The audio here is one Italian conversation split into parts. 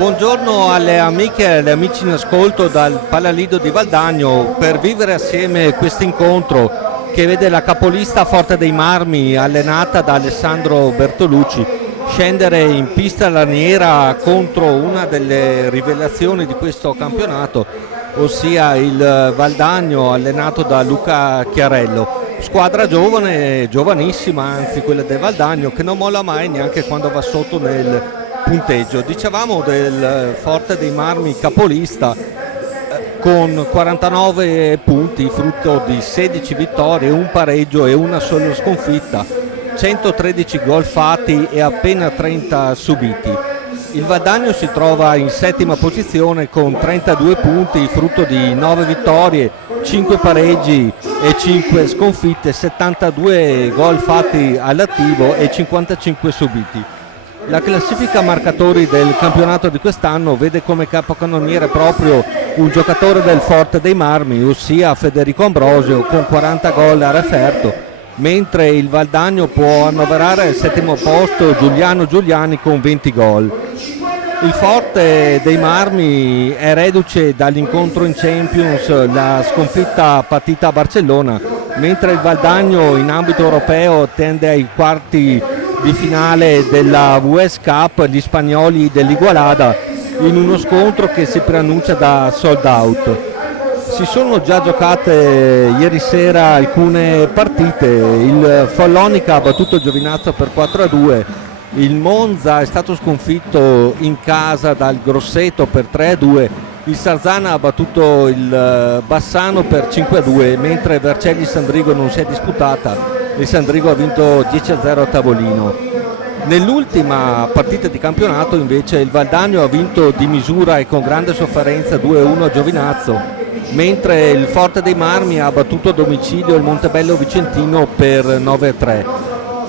Buongiorno alle amiche e agli amici in ascolto dal Palalido di Valdagno per vivere assieme questo incontro che vede la capolista Forte dei Marmi, allenata da Alessandro Bertolucci, scendere in pista laniera contro una delle rivelazioni di questo campionato, ossia il Valdagno allenato da Luca Chiarello. Squadra giovane, giovanissima anzi, quella del Valdagno, che non molla mai neanche quando va sotto nel punteggio. Dicevamo del Forte dei Marmi capolista con 49 punti, frutto di 16 vittorie, un pareggio e una sola sconfitta, 113 gol fatti e appena 30 subiti. Il Valdagno si trova in settima posizione con 32 punti, frutto di 9 vittorie, 5 pareggi e 5 sconfitte, 72 gol fatti all'attivo e 55 subiti. La classifica marcatori del campionato di quest'anno vede come capocannoniere proprio un giocatore del Forte dei Marmi, ossia Federico Ambrosio, con 40 gol a referto, mentre il Valdagno può annoverare al settimo posto Giuliano Giuliani con 20 gol. Il Forte dei Marmi è reduce dall'incontro in Champions, la sconfitta patita a Barcellona, mentre il Valdagno in ambito europeo tende ai quarti di finale della US Cup, gli spagnoli dell'Igualada, in uno scontro che si preannuncia da sold out. Si sono già giocate ieri sera alcune partite. Il Follonica ha battuto il Giovinazzo per 4-2, il Monza è stato sconfitto in casa dal Grosseto per 3-2, il Sarzana ha battuto il Bassano per 5-2, mentre Vercelli Sandrigo non si è disputata. Il Sandrigo ha vinto 10-0 a tavolino. Nell'ultima partita di campionato invece il Valdagno ha vinto di misura e con grande sofferenza 2-1 a Giovinazzo, mentre il Forte dei Marmi ha battuto a domicilio il Montebello Vicentino per 9-3.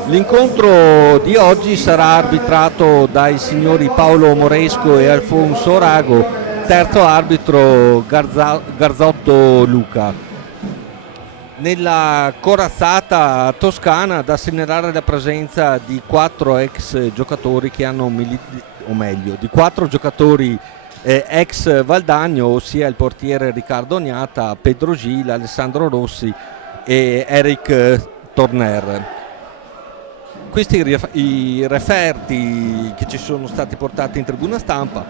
L'incontro di oggi sarà arbitrato dai signori Paolo Moresco e Alfonso Rago, terzo arbitro Garzotto Luca. Nella corazzata toscana da segnalare la presenza di 4 ex giocatori che hanno di 4 giocatori ex Valdagno, ossia il portiere Riccardo Ognata, Pedro Gil, Alessandro Rossi e Eric Torner. Questi i referti che ci sono stati portati in tribuna stampa.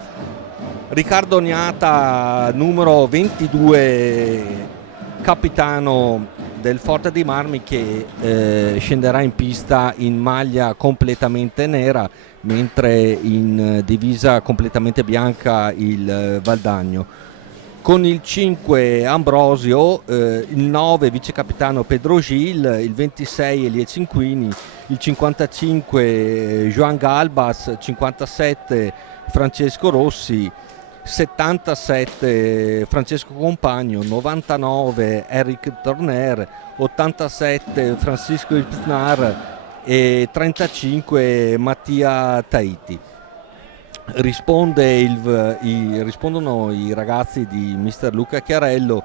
Riccardo Ognata, numero 22, capitano del Forte dei Marmi, che scenderà in pista in maglia completamente nera, mentre in divisa completamente bianca il Valdagno. Con il 5 Ambrosio, il 9 vicecapitano Pedro Gil, il 26 Elie Cinquini, il 55 Joan Galbas, 57 Francesco Rossi, 77 Francesco Compagno, 99 Eric Torner, 87 Francisco Ipsnar e 35 Mattia Tahiti. Rispondono i ragazzi di mister Luca Chiarello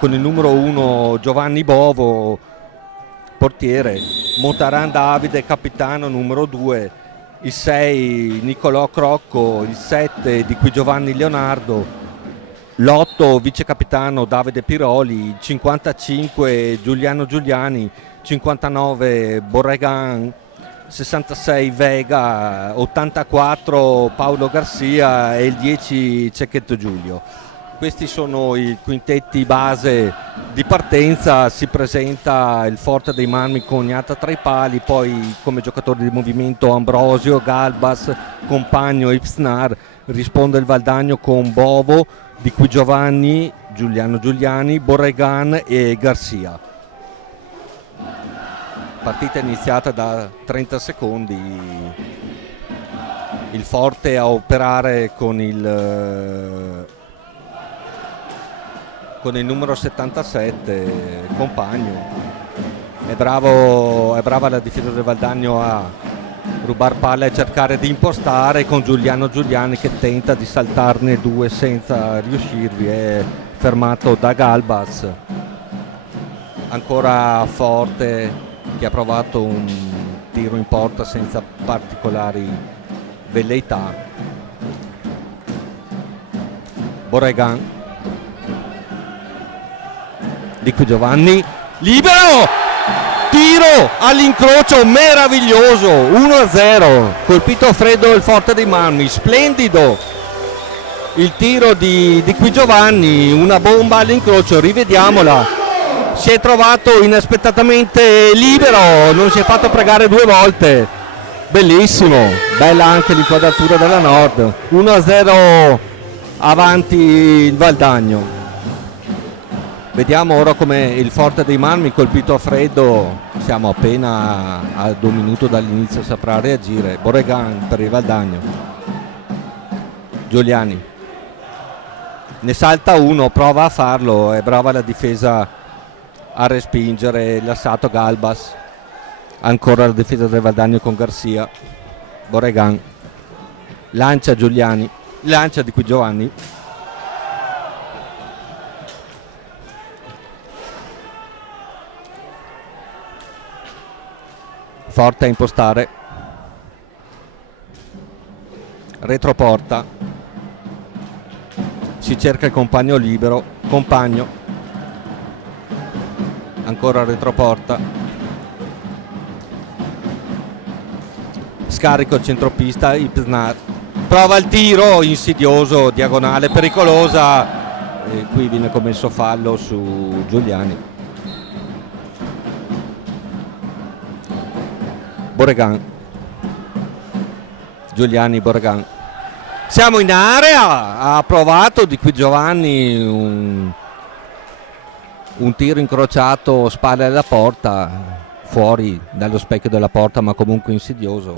con il numero 1 Giovanni Bovo, portiere, Montaran Davide, capitano, numero 2, il 6 Nicolò Crocco, il 7 di qui Giovanni Leonardo, l'8 vicecapitano Davide Piroli, il 55 Giuliano Giuliani, 59 Borregan, 66 Vega, 84 Paolo Garcia e il 10 Cecchetto Giulio. Questi sono i quintetti base di partenza. Si presenta il Forte dei Marmi con Ognata tra i pali, poi come giocatori di movimento Ambrosio, Galbas, Compagno, Ipsnar. Risponde il Valdagno con Bovo, di cui Giovanni, Giuliano Giuliani, Borregan e Garcia. Partita iniziata da 30 secondi, il Forte a operare con il numero 77 Compagno. È brava la difesa del Valdagno a rubar palle e cercare di impostare, con Giuliano Giuliani che tenta di saltarne 2 senza riuscirvi, è fermato da Galbas. Ancora Forte che ha provato un tiro in porta senza particolari velleità. Borregan, di qui Giovanni, libero, tiro all'incrocio meraviglioso, 1-0, colpito a freddo il Forte dei Marmi, splendido il tiro di qui Giovanni, una bomba all'incrocio, rivediamola, si è trovato inaspettatamente libero, non si è fatto pregare due volte, bellissimo, bella anche l'inquadratura della Nord, 1-0 avanti il Valdagno. Vediamo ora come il Forte dei Marmi, colpito a freddo, siamo appena a 2 minuti dall'inizio, saprà reagire. Borregan per il Valdagno, Giuliani ne salta uno, prova a farlo, è brava la difesa a respingere l'assato Galbas, ancora la difesa del Valdagno con Garcia. Borregan lancia Giuliani, lancia di qui Giovanni, forte a impostare, retroporta, si cerca il compagno libero, compagno, ancora retroporta, scarico il centropista, Ipsnar, prova il tiro insidioso, diagonale pericolosa, e qui viene commesso fallo su Giuliani. Borregan, Giuliani, Borregan, siamo in area, ha provato di qui Giovanni un tiro incrociato, spalle alla porta, fuori dallo specchio della porta, ma comunque insidioso.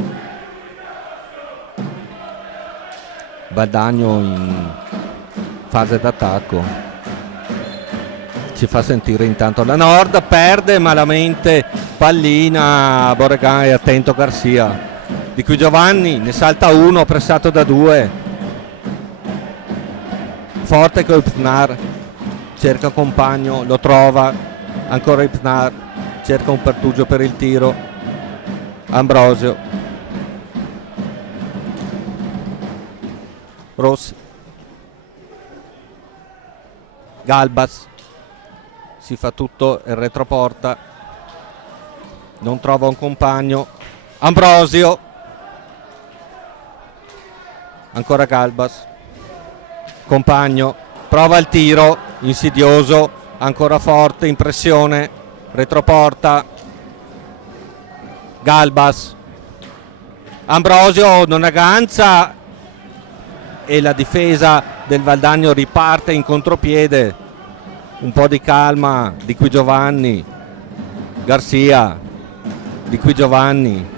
Valdagno in fase d'attacco, ci fa sentire intanto la Nord, perde malamente pallina, Borregan è attento Garcia, di qui Giovanni ne salta uno, pressato da due, forte con Ipsnar, cerca compagno, lo trova, ancora Ipsnar, cerca un pertugio per il tiro, Ambrosio, Rossi, Galbas, si fa tutto il retroporta, non trova un compagno, Ambrosio, ancora Galbas, compagno, prova il tiro, insidioso, ancora forte, in pressione, retroporta, Galbas, Ambrosio non aggancia e la difesa del Valdagno riparte in contropiede, un po' di calma di qui Giovanni, Garcia, di qui Giovanni,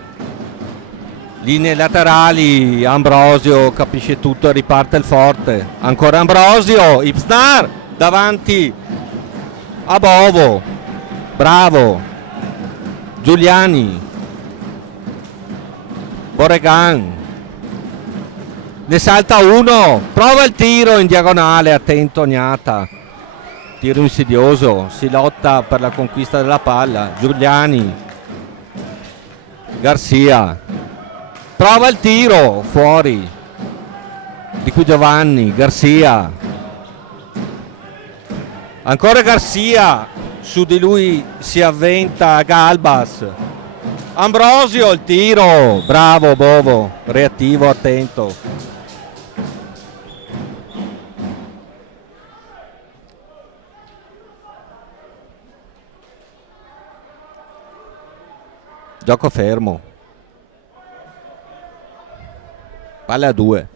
linee laterali, Ambrosio capisce tutto e riparte il Forte, ancora Ambrosio, Ipsnar davanti a Bovo, bravo, Giuliani, Borregan, ne salta uno, prova il tiro in diagonale, attento Gnata, tiro insidioso, si lotta per la conquista della palla, Giuliani, Garcia, prova il tiro, fuori, di qui Giovanni, Garcia, ancora Garcia, su di lui si avventa Galbas, Ambrosio il tiro, bravo Bovo, reattivo, attento. Gioco fermo, palla a 2,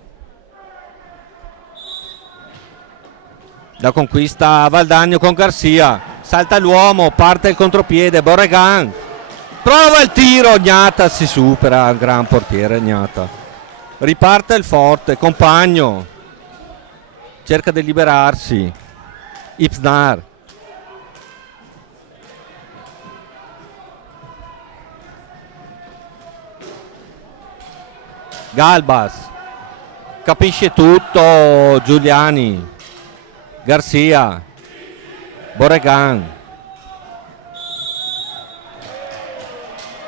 la conquista Valdagno con Garcia, salta l'uomo, parte il contropiede, Borregan, prova il tiro, Gnata si supera, gran portiere Gnata, riparte il Forte, compagno, cerca di liberarsi, Ipsnar, Galbas, capisce tutto Giuliani, Garcia, Borregan,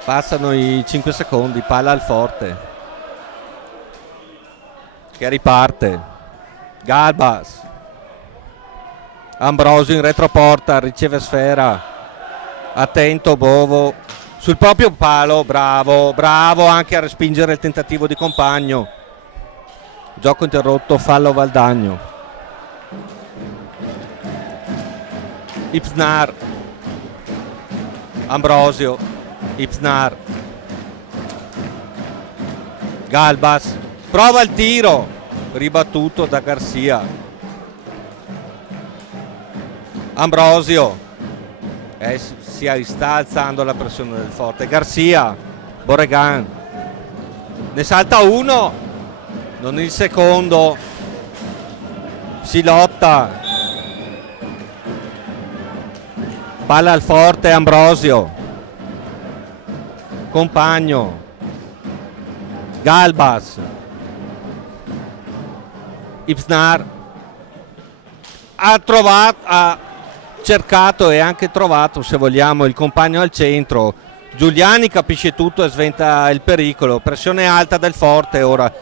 passano i 5 secondi, palla al Forte che riparte, Galbas, Ambrosio in retroporta, riceve sfera, attento Bovo sul proprio palo, bravo anche a respingere il tentativo di Compagno. Gioco interrotto, fallo Valdagno. Ipsnar, Ambrosio, Ipsnar, Galbas, prova il tiro, ribattuto da Garcia. Ambrosio, si sta alzando la pressione del forte. Garcia, Borregan, ne salta uno, non il secondo, si lotta, palla al forte Ambrosio, Compagno, Galbas, Ipsnar ha cercato e anche trovato, se vogliamo, il compagno al centro. Giuliani capisce tutto e sventa il pericolo. Pressione alta del forte ora.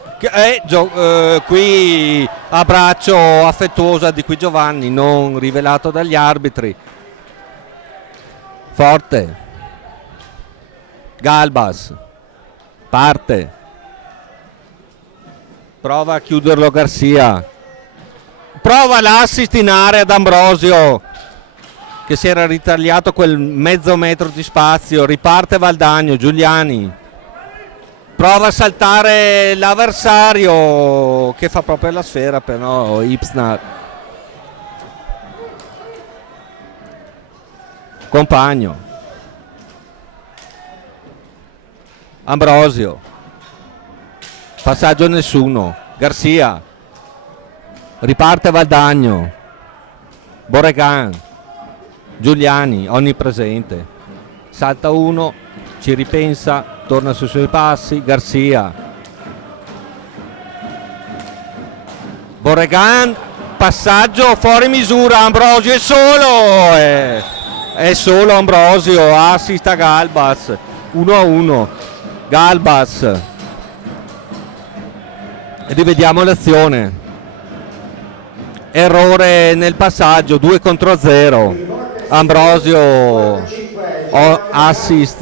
Qui abbraccio affettuoso di Qui Giovanni, non rivelato dagli arbitri. Forte. Galbas. Parte. Prova a chiuderlo Garcia. Prova l'assist in area ad Ambrosio, che si era ritagliato quel mezzo metro di spazio. Riparte Valdagno, Giuliani prova a saltare l'avversario che fa proprio la sfera, però Ipsnar. Compagno, Ambrosio, passaggio nessuno. Garcia, riparte Valdagno, Borregan, Giuliani onnipresente, salta uno, ci ripensa, torna sui suoi passi. Garcia, Borregan, passaggio fuori misura. Ambrosio è solo Ambrosio, assist a Galbas, 1-1. Galbas, e rivediamo l'azione, errore nel passaggio, 2-0. Ambrosio, assist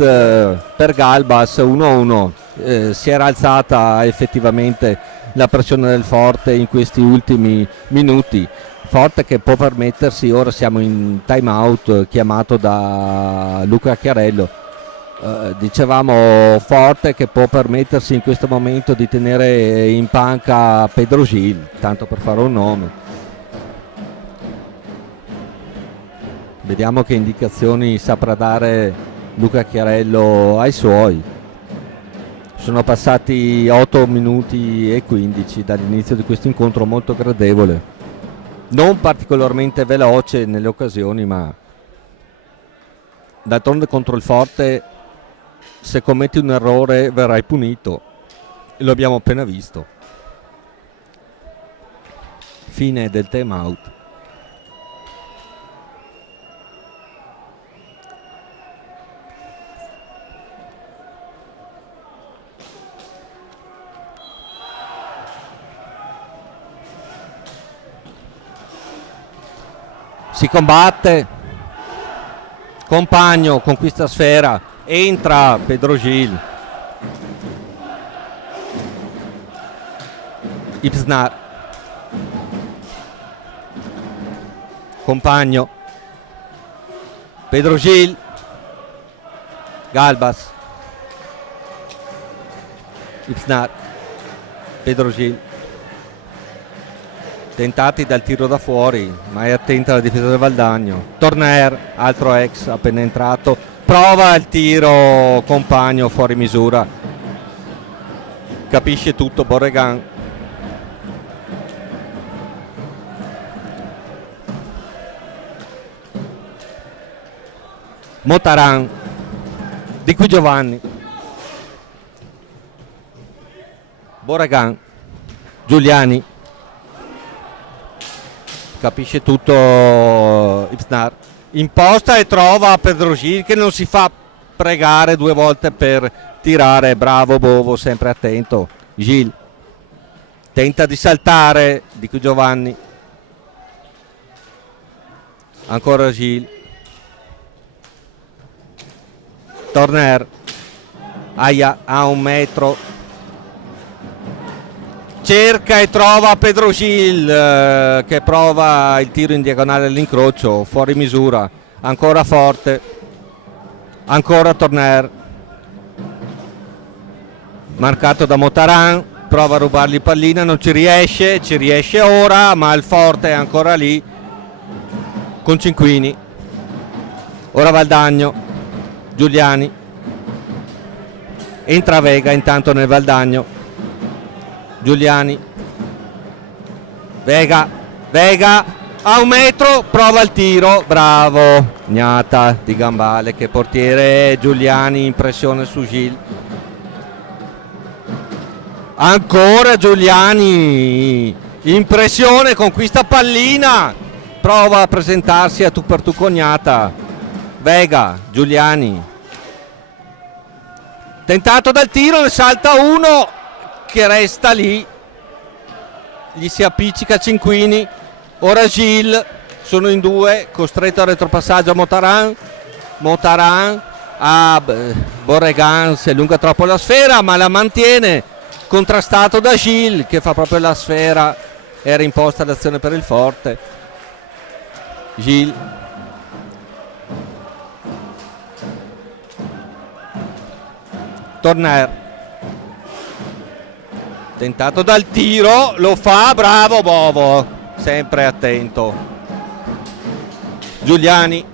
per Galbas, 1-1. Si era alzata effettivamente la pressione del forte in questi ultimi minuti. Forte che può permettersi, ora siamo in time out chiamato da Luca Chiarello, dicevamo forte che può permettersi in questo momento di tenere in panca Pedro Gil, tanto per fare un nome. Vediamo che indicazioni saprà dare Luca Chiarello ai suoi. Sono passati 8 minuti e 15 dall'inizio di questo incontro molto gradevole, non particolarmente veloce nelle occasioni, ma d'altronde contro il forte se commetti un errore verrai punito, e lo abbiamo appena visto. Fine del time out. Si combatte, Compagno conquista sfera, entra Pedro Gil, Ipsnar, Compagno, Pedro Gil, Galbas, Ipsnar, Pedro Gil, tentati dal tiro da fuori, ma è attenta la difesa del Valdagno. Torner, altro ex appena entrato, prova il tiro, Compagno fuori misura, capisce tutto Borregan. Motaran, Di Qui Giovanni, Borregan, Giuliani, capisce tutto Ipsnar, imposta e trova Pedro Gil che non si fa pregare due volte per tirare. Bravo Bovo, sempre attento. Gil tenta di saltare, Di Qui Giovanni, ancora Gil, Torner, aia, a 1 metro, cerca e trova Pedro Gil che prova il tiro in diagonale all'incrocio, fuori misura, ancora forte, ancora Torner, marcato da Motaran, prova a rubargli pallina, non ci riesce ora, ma il forte è ancora lì con Cinquini. Ora Valdagno, Giuliani, entra Vega intanto nel Valdagno, Giuliani, Vega a 1 metro, prova il tiro, bravo, gnata di Gambale, che portiere. Giuliani in pressione su Gil, ancora Giuliani in pressione, conquista pallina, prova a presentarsi a tu per tu con Gnata. Vega, Giuliani, tentato dal tiro, ne salta uno che resta lì, gli si appiccica Cinquini. Ora Gil, sono in 2, costretto al retropassaggio a Motaran a Borregan, si allunga troppo la sfera ma la mantiene, contrastato da Gil che fa proprio la sfera, era imposta l'azione per il forte. Gil, Torner, tentato dal tiro, lo fa, bravo Bovo, sempre attento. Giuliani,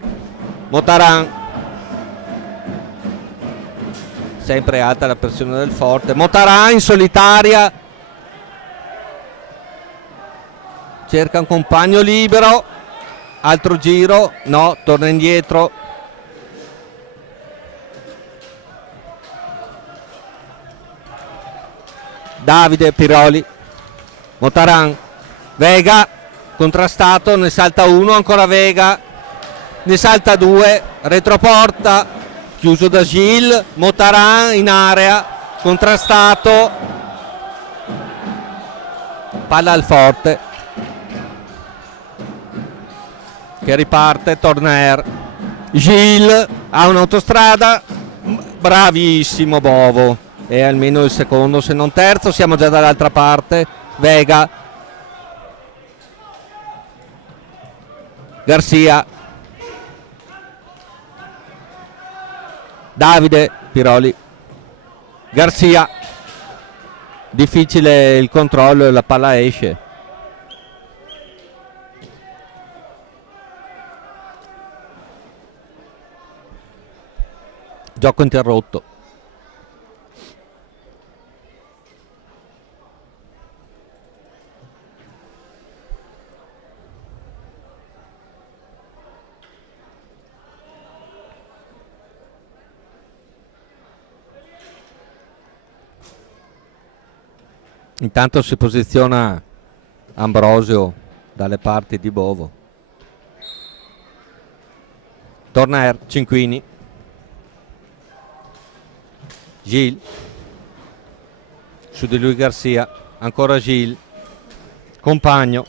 Motaran, sempre alta la pressione del forte. Motaran in solitaria, cerca un compagno libero, altro giro, no, torna indietro. Davide, Piroli, Motaran, Vega, contrastato, ne salta uno, ancora Vega, ne salta 2, retroporta, chiuso da Gil, Motaran in area, contrastato, palla al forte, che riparte, Torner, Gil ha un'autostrada, bravissimo Bovo, e almeno il secondo se non terzo, siamo già dall'altra parte. Vega, Garcia, Davide, Piroli, Garcia, difficile il controllo e la palla esce. Gioco interrotto. Intanto si posiziona Ambrosio dalle parti di Bovo. Torna Cinquini, Gil, su di lui Garcia, ancora Gil, compagno,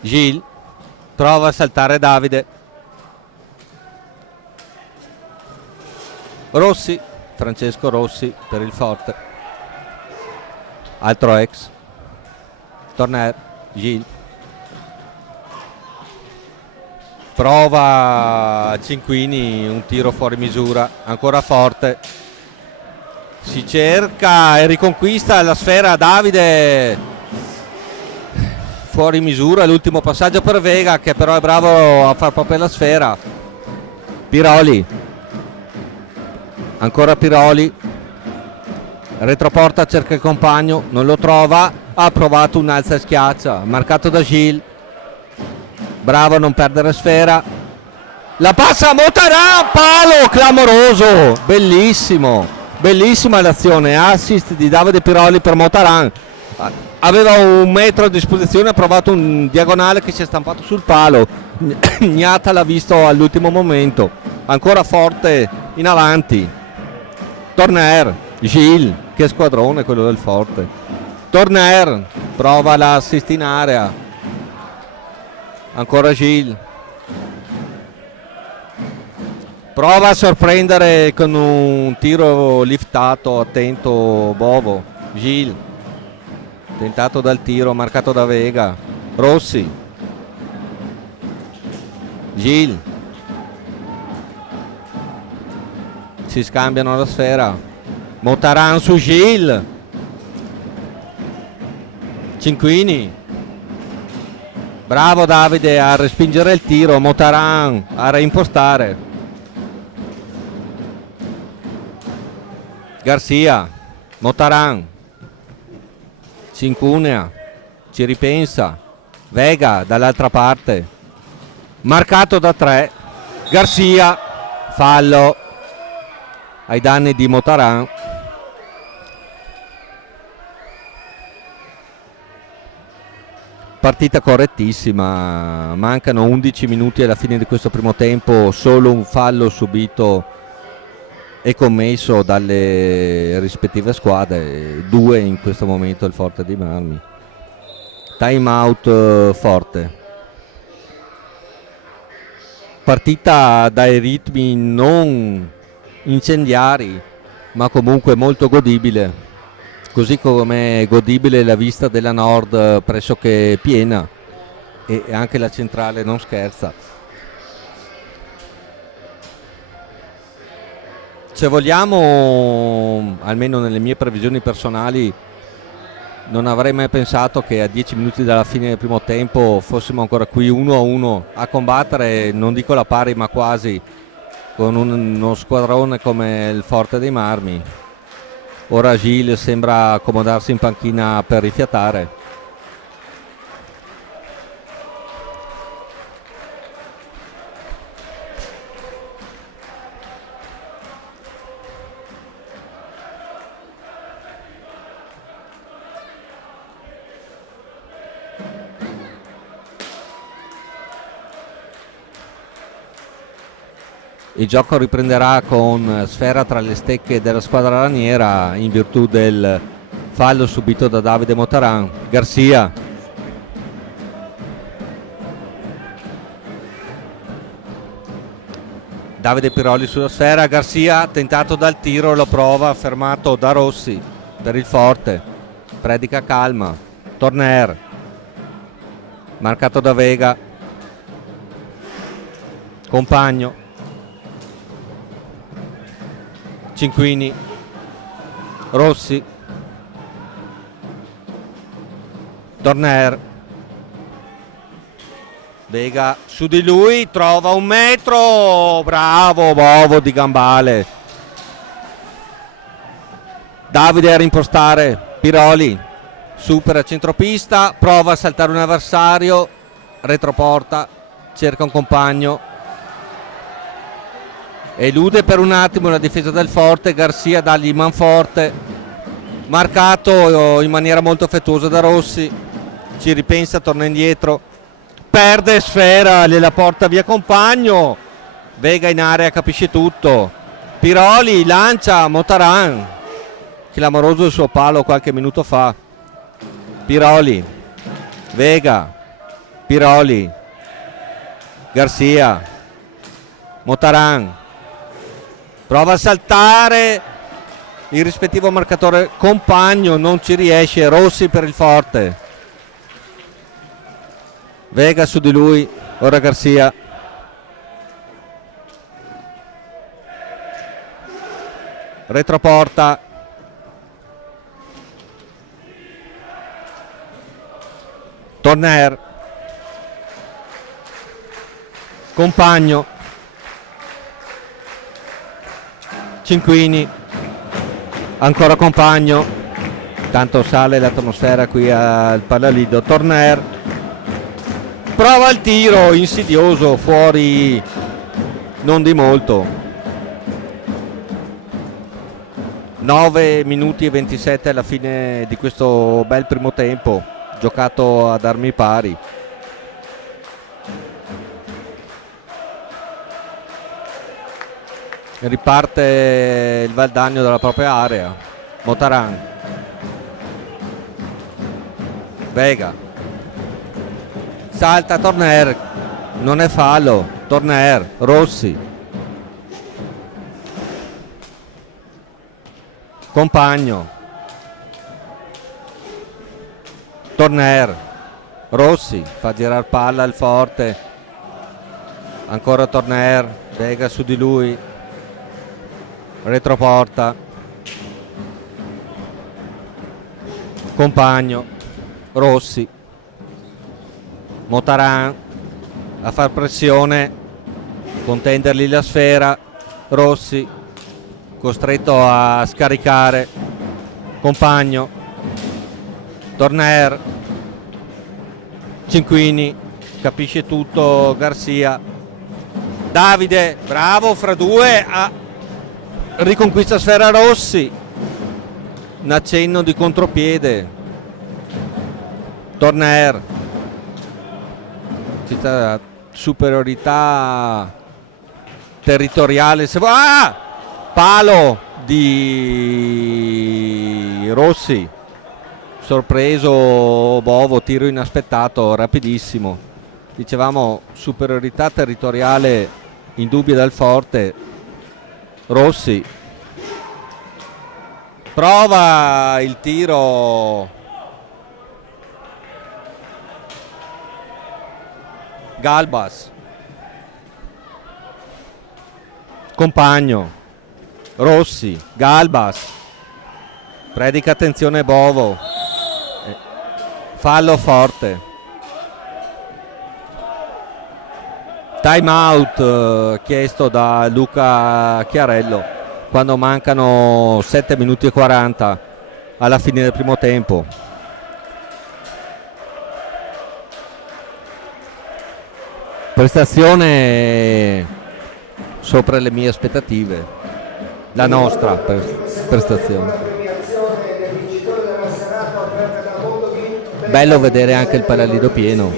Gil, prova a saltare Davide, Rossi, Francesco Rossi per il forte. Altro ex, Torner, Gil, prova Cinquini, un tiro fuori misura, ancora forte, si cerca e riconquista la sfera Davide, fuori misura, l'ultimo passaggio per Vega che però è bravo a far proprio la sfera. Piroli, ancora Piroli, retroporta, cerca il compagno, non lo trova, ha provato un alza e schiaccia, marcato da Gil, bravo a non perdere sfera, la passa a Motaran, palo clamoroso, bellissimo, bellissima l'azione, assist di Davide Piroli per Motaran, aveva 1 metro a disposizione, ha provato un diagonale che si è stampato sul palo, Gnata l'ha visto all'ultimo momento, ancora forte in avanti, Torner, Gil, che squadrone quello del forte. Torner prova l'assist in area, ancora Gil, prova a sorprendere con un tiro liftato, attento Bovo. Gil, tentato dal tiro, marcato da Vega. Rossi, Gil, si scambiano la sfera. Motaran su Gil, Cinquini, bravo Davide a respingere il tiro. Motaran a reimpostare. Garcia, Motaran, Cincunea, ci ripensa. Vega dall'altra parte, marcato da 3. Garcia, fallo ai danni di Motaran. Partita correttissima, mancano 11 minuti alla fine di questo primo tempo, solo un fallo subito e commesso dalle rispettive squadre, 2 in questo momento il Forte dei Marmi. Time out Forte. Partita dai ritmi non incendiari, ma comunque molto godibile. Così come è godibile la vista della Nord pressoché piena, e anche la centrale non scherza. Se vogliamo, almeno nelle mie previsioni personali, non avrei mai pensato che a 10 minuti dalla fine del primo tempo fossimo ancora qui 1-1 a combattere, non dico la pari ma quasi, con uno squadrone come il Forte dei Marmi. Ora Gil sembra accomodarsi in panchina per rifiatare. Il gioco riprenderà con sfera tra le stecche della squadra raniera in virtù del fallo subito da Davide Motaran. Garcia, Davide Piroli sulla sfera. Garcia tentato dal tiro, lo prova, fermato da Rossi per il Forte, predica calma. Torner, marcato da Vega. Compagno, Cinquini, Rossi, Torner, Vega su di lui, trova 1 metro, bravo Bovo di Gambale. Davide a rimpostare, Piroli supera centropista, prova a saltare un avversario, retroporta, cerca un compagno, elude per un attimo la difesa del Forte. Garcia dagli manforte, marcato in maniera molto affettuosa da Rossi, ci ripensa, torna indietro, perde sfera, gliela porta via compagno. Vega in area capisce tutto, Piroli lancia Motaran, clamoroso il suo palo qualche minuto fa. Piroli, Vega, Piroli, Garcia, Motaran, prova a saltare il rispettivo marcatore compagno, non ci riesce. Rossi per il Forte, Vega su di lui, ora Garcia, retroporta, Torner, compagno, Cinquini, ancora compagno, tanto sale l'atmosfera qui al Pallalido. Torner prova il tiro insidioso, fuori non di molto. 9 minuti e 27 alla fine di questo bel primo tempo, giocato ad armi pari. Riparte il Valdagno dalla propria area. Motaran, Vega, salta Torner, non è fallo, Torner, Rossi, Compagno, Torner, Rossi, fa girare palla al forte, ancora Torner, Vega su di lui, retroporta, Compagno, Rossi, Motaran a far pressione, contendergli la sfera, Rossi costretto a scaricare, Compagno, Torner, Cinquini, capisce tutto Garcia, Davide, bravo fra due, riconquista sfera Rossi, un accenno di contropiede, Torner, superiorità territoriale, palo di Rossi, sorpreso Bovo, tiro inaspettato, rapidissimo, dicevamo superiorità territoriale indubbia dal forte, Rossi prova il tiro, Galbas, Compagno, Rossi, Galbas, predica attenzione Bovo, fallo forte, time out chiesto da Luca Chiarello quando mancano 7 minuti e 40 alla fine del primo tempo. Prestazione sopra le mie aspettative, la nostra prestazione. Bello vedere anche il Paralido pieno.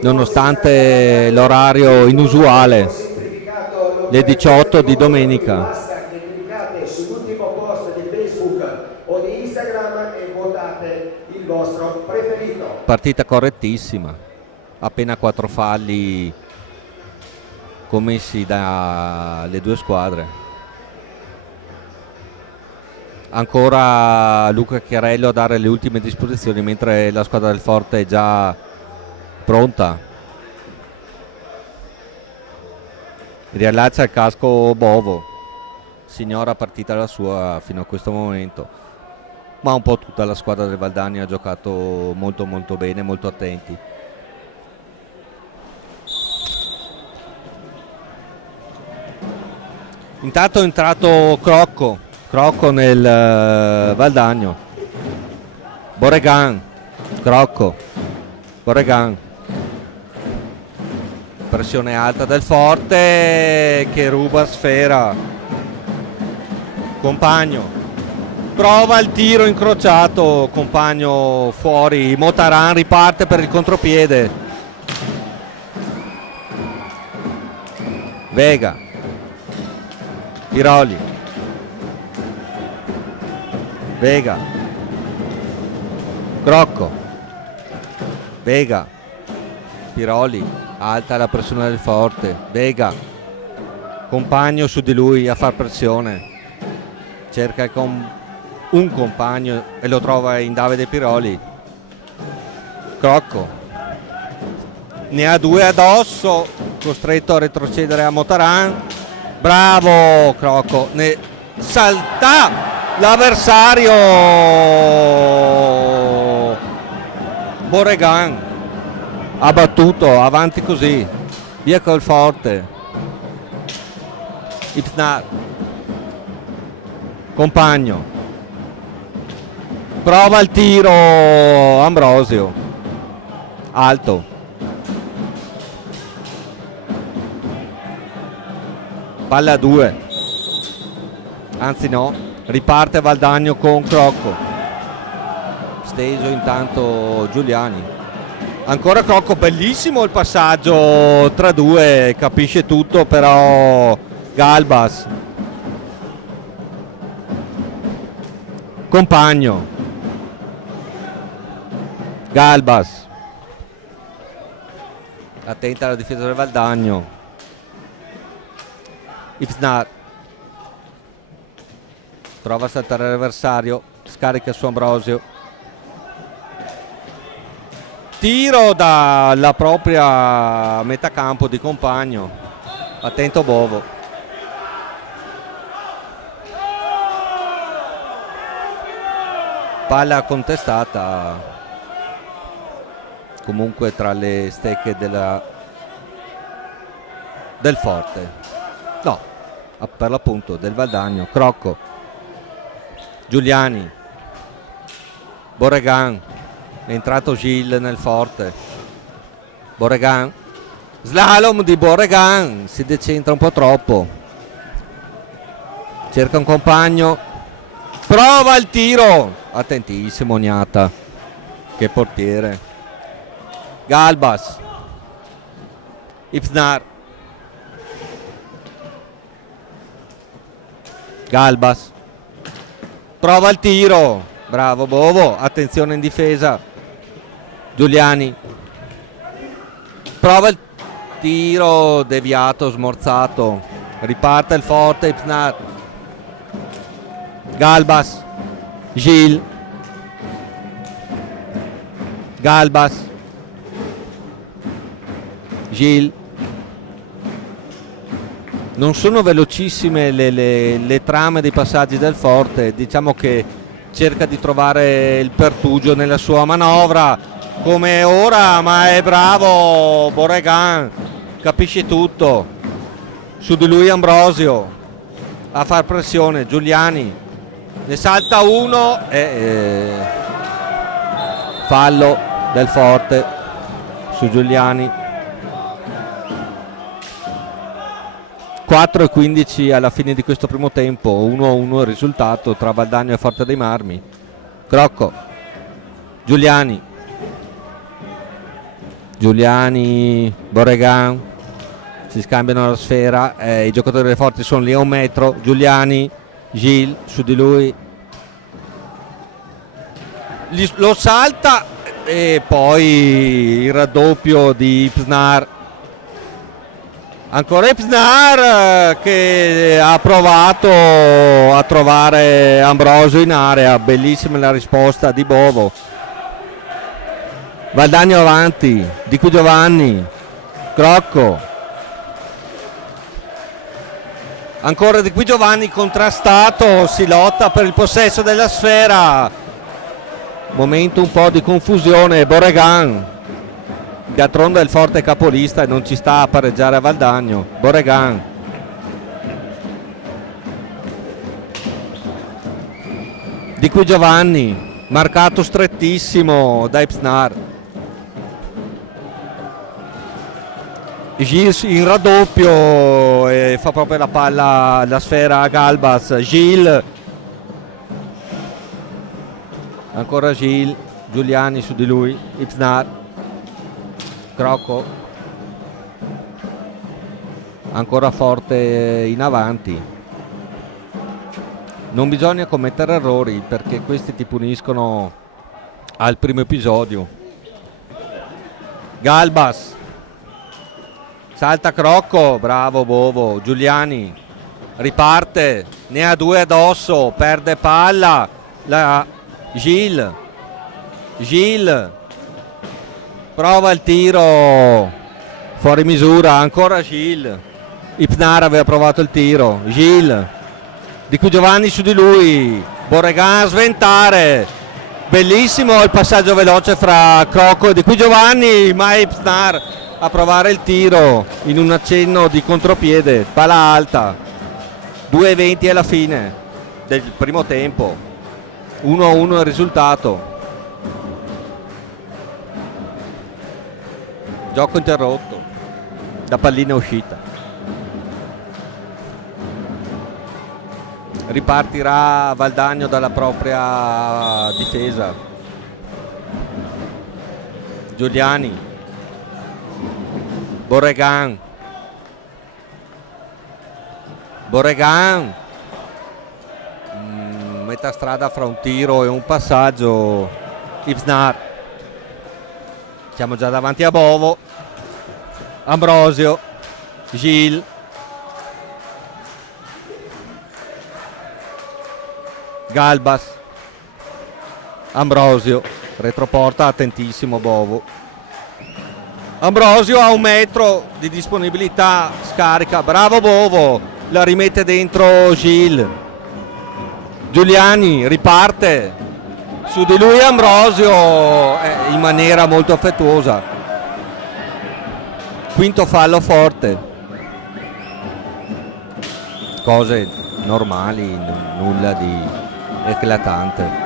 Nonostante l'orario inusuale, le 18 di domenica. Partita correttissima, appena 4 falli commessi dalle due squadre. Ancora Luca Chiarello a dare le ultime disposizioni mentre la squadra del Forte è già pronta. Riallaccia il casco Bovo, signora partita la sua fino a questo momento, ma un po' tutta la squadra del Valdania ha giocato molto molto bene, molto attenti. Intanto è entrato Crocco nel Valdagno, Borregan, Crocco, Borregan, pressione alta del Forte che ruba sfera, Compagno, prova il tiro incrociato, Compagno fuori, Motaran riparte per il contropiede, Vega, Piroli, Vega, Crocco, Vega, Piroli, alta la pressione del Forte, Vega, Compagno su di lui a far pressione, cerca un compagno e lo trova in Davide Piroli, Crocco, ne ha due addosso, costretto a retrocedere a Motaran, bravo Crocco, ne salta l'avversario, Borregan ha battuto, avanti così, via col Forte, Ipsnar, Compagno, prova il tiro Ambrosio, alto, palla a 2, anzi no, riparte Valdagno con Crocco, steso intanto Giuliani, ancora Crocco, bellissimo il passaggio tra due, capisce tutto però Galbas, Compagno, Galbas, attenta alla difesa del Valdagno. Ipsnar prova a saltare l'avversario, scarica su Ambrosio, tiro dalla propria metà campo di Compagno, attento Bovo. Palla contestata comunque tra le stecche del Forte, no, per l'appunto del Valdagno. Crocco, Giuliani, Borregan, è entrato Gil nel Forte, Borregan, slalom di Borregan, si decentra un po' troppo, cerca un compagno, prova il tiro, attentissimo Ognata, che portiere. Galbas, Ipsnar, Galbas, prova il tiro, bravo Bovo, attenzione in difesa. Giuliani, prova il tiro, deviato, smorzato, riparte il Forte. Ipsnar, Galbas, Gil, Galbas, Gil. Non sono velocissime le trame dei passaggi del Forte, diciamo che cerca di trovare il pertugio nella sua manovra come ora, ma è bravo Borregan, capisce tutto. Su di lui Ambrosio a far pressione, Giuliani ne salta uno e fallo del Forte su Giuliani. 4:15 alla fine di questo primo tempo, 1-1 il risultato tra Valdagno e Forte dei Marmi. Crocco, Giuliani, Borregan, si scambiano la sfera, i giocatori dei Forti sono lì a un metro. Giuliani, Gil su di lui, lo salta e poi il raddoppio di Ipsnar. Ancora Ipsnar che ha provato a trovare Ambrosio in area, bellissima la risposta di Bovo. Valdagno avanti, Di Qui Giovanni, Crocco, ancora Di Qui Giovanni contrastato, si lotta per il possesso della sfera, momento un po' di confusione. Borregan, d'altronde il Forte capolista e non ci sta a pareggiare a Valdagno. Borregan, Di Qui Giovanni, marcato strettissimo da Ipsnar. Gil in raddoppio e fa proprio la palla, la sfera a Galbas. Gil, ancora Gil, Giuliani su di lui, Ipsnar, Crocco, ancora Forte in avanti. Non bisogna commettere errori perché questi ti puniscono al primo episodio. Galbas, salta Crocco, bravo Bovo. Giuliani riparte, ne ha due addosso, perde palla. Gil prova il tiro fuori misura, ancora Gil. Ipsnar aveva provato il tiro. Gil, Di Qui Giovanni su di lui, Borregan a sventare, bellissimo il passaggio veloce fra Crocco e Di Qui Giovanni, ma Ipsnar a provare il tiro in un accenno di contropiede, palla alta. 2:20 alla fine del primo tempo, 1-1 il risultato. Gioco interrotto da pallina uscita. Ripartirà Valdagno dalla propria difesa. Giuliani, Borregan, metà strada fra un tiro e un passaggio. Ipsnar, Siamo già davanti a Bovo. Ambrosio, Gil, Galbas, Ambrosio, retroporta, attentissimo Bovo. Ambrosio a 1 metro di disponibilità, scarica, bravo Bovo, la rimette dentro Gil. Giuliani riparte, su di lui Ambrosio in maniera molto affettuosa. Quinto fallo forte. Cose normali, nulla di eclatante.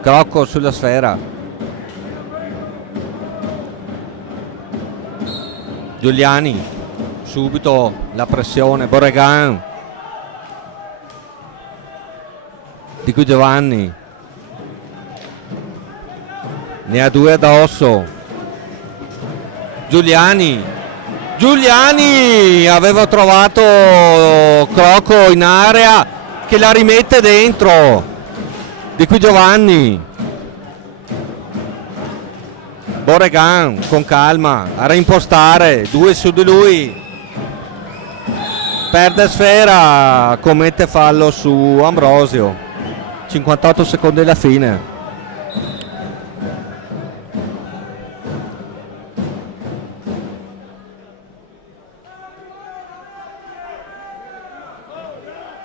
Crocco sulla sfera. Giuliani, subito la pressione, Borregan, Di cui Giovanni ne ha 2 addosso. Giuliani aveva trovato Crocco in area che la rimette dentro. Di qui Giovanni, Borregan con calma a reimpostare, 2 su di lui, perde sfera, commette fallo su Ambrosio. 58 secondi alla fine.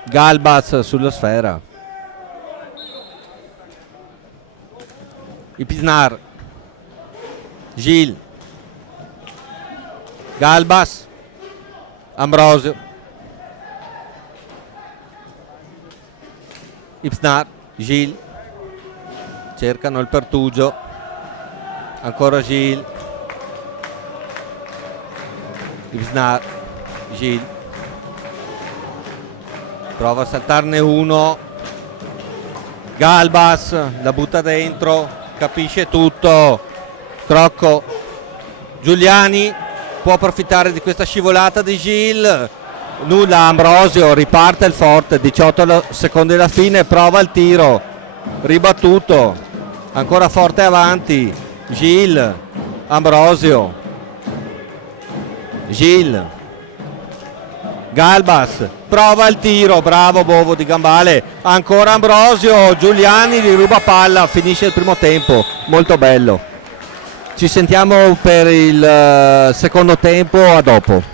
Galbas sulla sfera. Ipisnar, Gil, Galbas, Ambrosio, Ipsnar, Gil, cercano il pertugio, ancora Gil, Ipsnar, Gil, prova a saltarne uno, Galbas la butta dentro, capisce tutto, Crocco, Giuliani può approfittare di questa scivolata di Gil, nulla, Ambrosio riparte il forte, 18 secondi alla fine, prova il tiro, ribattuto, ancora forte avanti, Gil, Ambrosio, Gil, Galbas, prova il tiro, bravo Bovo di Gambale, ancora Ambrosio, Giuliani gli ruba palla, finisce il primo tempo, molto bello. Ci sentiamo per il secondo tempo, a dopo.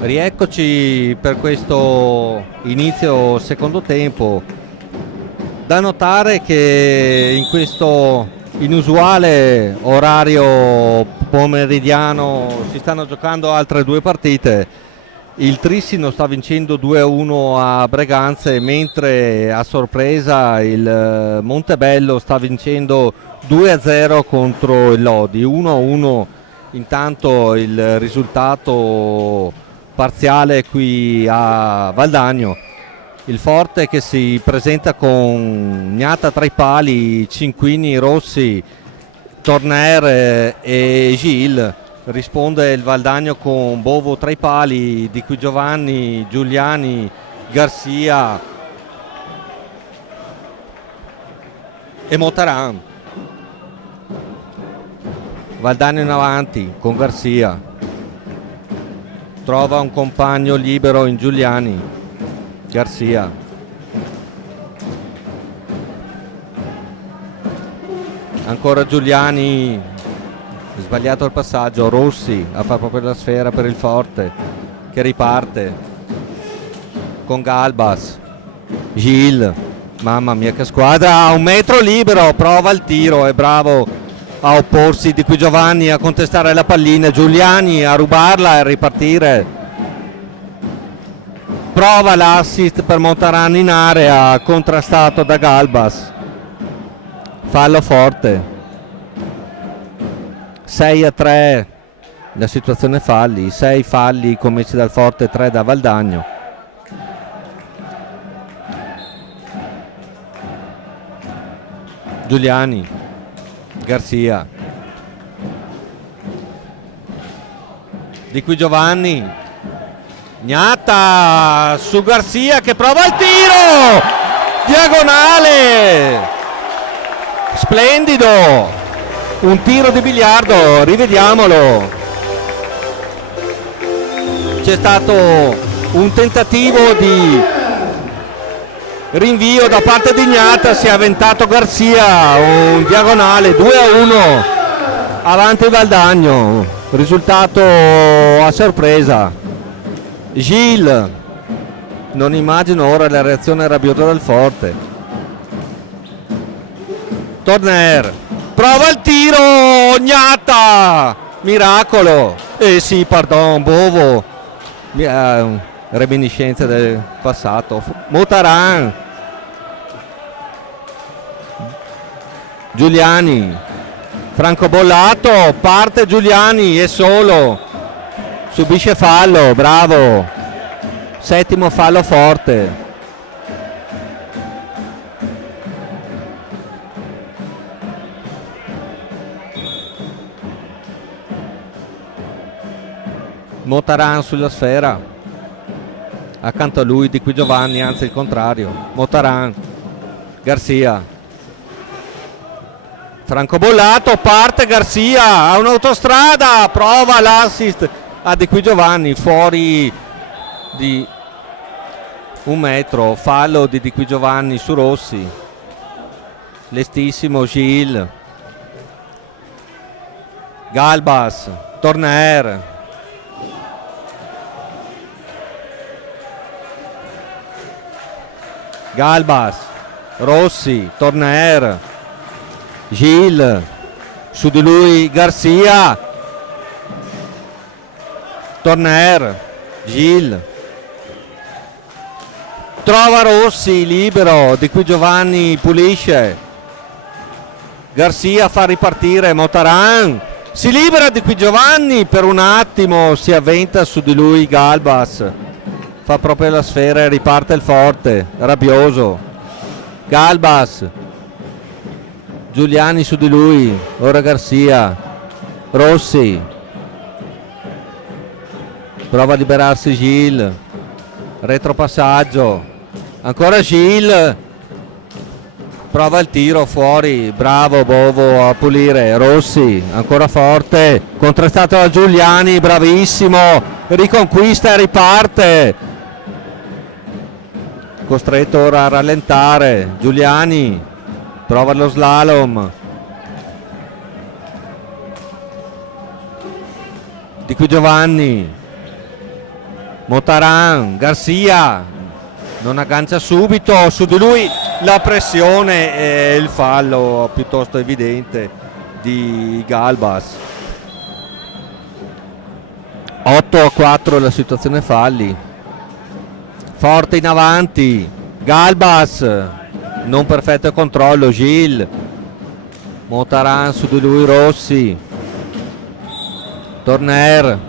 Rieccoci per questo inizio secondo tempo. Da notare che in questo inusuale orario pomeridiano si stanno giocando altre due partite. Il Trissino sta vincendo 2-1 a Breganze, mentre a sorpresa il Montebello sta vincendo 2-0 contro il Lodi. 1-1 intanto il risultato parziale qui a Valdagno. Il Forte che si presenta con Gnata tra i pali, Cinquini, Rossi, Torner e Gil. Risponde il Valdagno con Bovo tra i pali, Di Qui Giovanni, Giuliani, Garcia e Motaran. Valdagno in avanti con Garcia, trova un compagno libero in Giuliani. Garcia, ancora Giuliani, sbagliato il passaggio. Rossi a far proprio la sfera per il Forte che riparte con Galbas. Gil, mamma mia che squadra, un metro libero, prova il tiro, è bravo a opporsi Di Qui Giovanni, a contestare la pallina. Giuliani a rubarla e a ripartire. Prova l'assist per Montaran in area, contrastato da Galbas. Fallo Forte. 6-3 la situazione falli, 6 falli commessi dal Forte, 3 da Valdagno. Giuliani, Garcia, Di Qui Giovanni, Gnata su Garcia che prova il tiro diagonale, splendido, un tiro di biliardo, rivediamolo. C'è stato un tentativo di rinvio da parte di Gnata, si è avventato Garcia, un diagonale, 2-1 avanti Valdagno, risultato a sorpresa. Gil, non immagino ora la reazione rabbiosa del Forte. Torner, prova il tiro, Gnata, miracolo. Sì, pardon, Bovo, reminiscenze del passato. Motaran, Giuliani, francobollato, parte Giuliani, è solo, subisce fallo, bravo, settimo fallo Forte. Motaran sulla sfera, accanto a lui Di Qui Giovanni, anzi il contrario. Motaran, Garcia, francobollato, parte Garcia, ha un'autostrada, prova l'assist a Di Qui Giovanni, fuori di un metro, fallo di Qui Giovanni su Rossi. Lestissimo Gil, Galbas, Torner, Galbas, Rossi, Torner, Gil, su di lui Garcia, Torner, Gil, trova Rossi libero, Di Qui Giovanni pulisce, Garcia fa ripartire Motaran, si libera Di Qui Giovanni, per un attimo si avventa su di lui Galbas, fa proprio la sfera e riparte il Forte, rabbioso. Galbas, Giuliani su di lui, ora Garcia, Rossi, prova a liberarsi Gil, retropassaggio, ancora Gil, prova il tiro fuori, bravo Bovo a pulire. Rossi, ancora Forte, contrastato da Giuliani, bravissimo, riconquista e riparte, costretto ora a rallentare. Giuliani prova lo slalom, Di Qui Giovanni, Motaran, Garcia non aggancia subito, su di lui la pressione e il fallo piuttosto evidente di Galbas. 8-4 la situazione falli. Forte in avanti Galbas, non perfetto il controllo. Gil, Motaran, su di lui Rossi, Torner,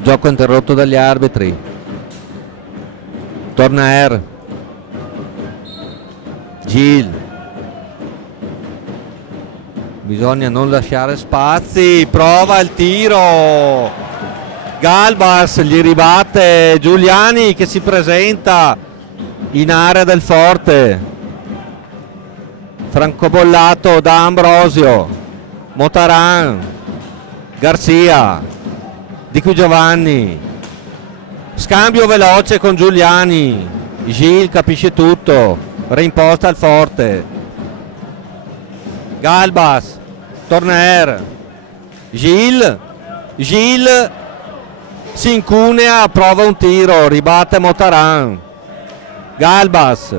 gioco interrotto dagli arbitri. Torner, Gil, bisogna non lasciare spazi, prova il tiro, Galbas, gli ribatte Giuliani che si presenta in area del Forte, francobollato da Ambrosio. Motaran, Garcia, Di qui Giovanni, scambio veloce con Giuliani, Gil capisce tutto, reimposta al Forte. Galbas, Torner, Gil si incunea, prova un tiro, ribatte Motaran. Galbas,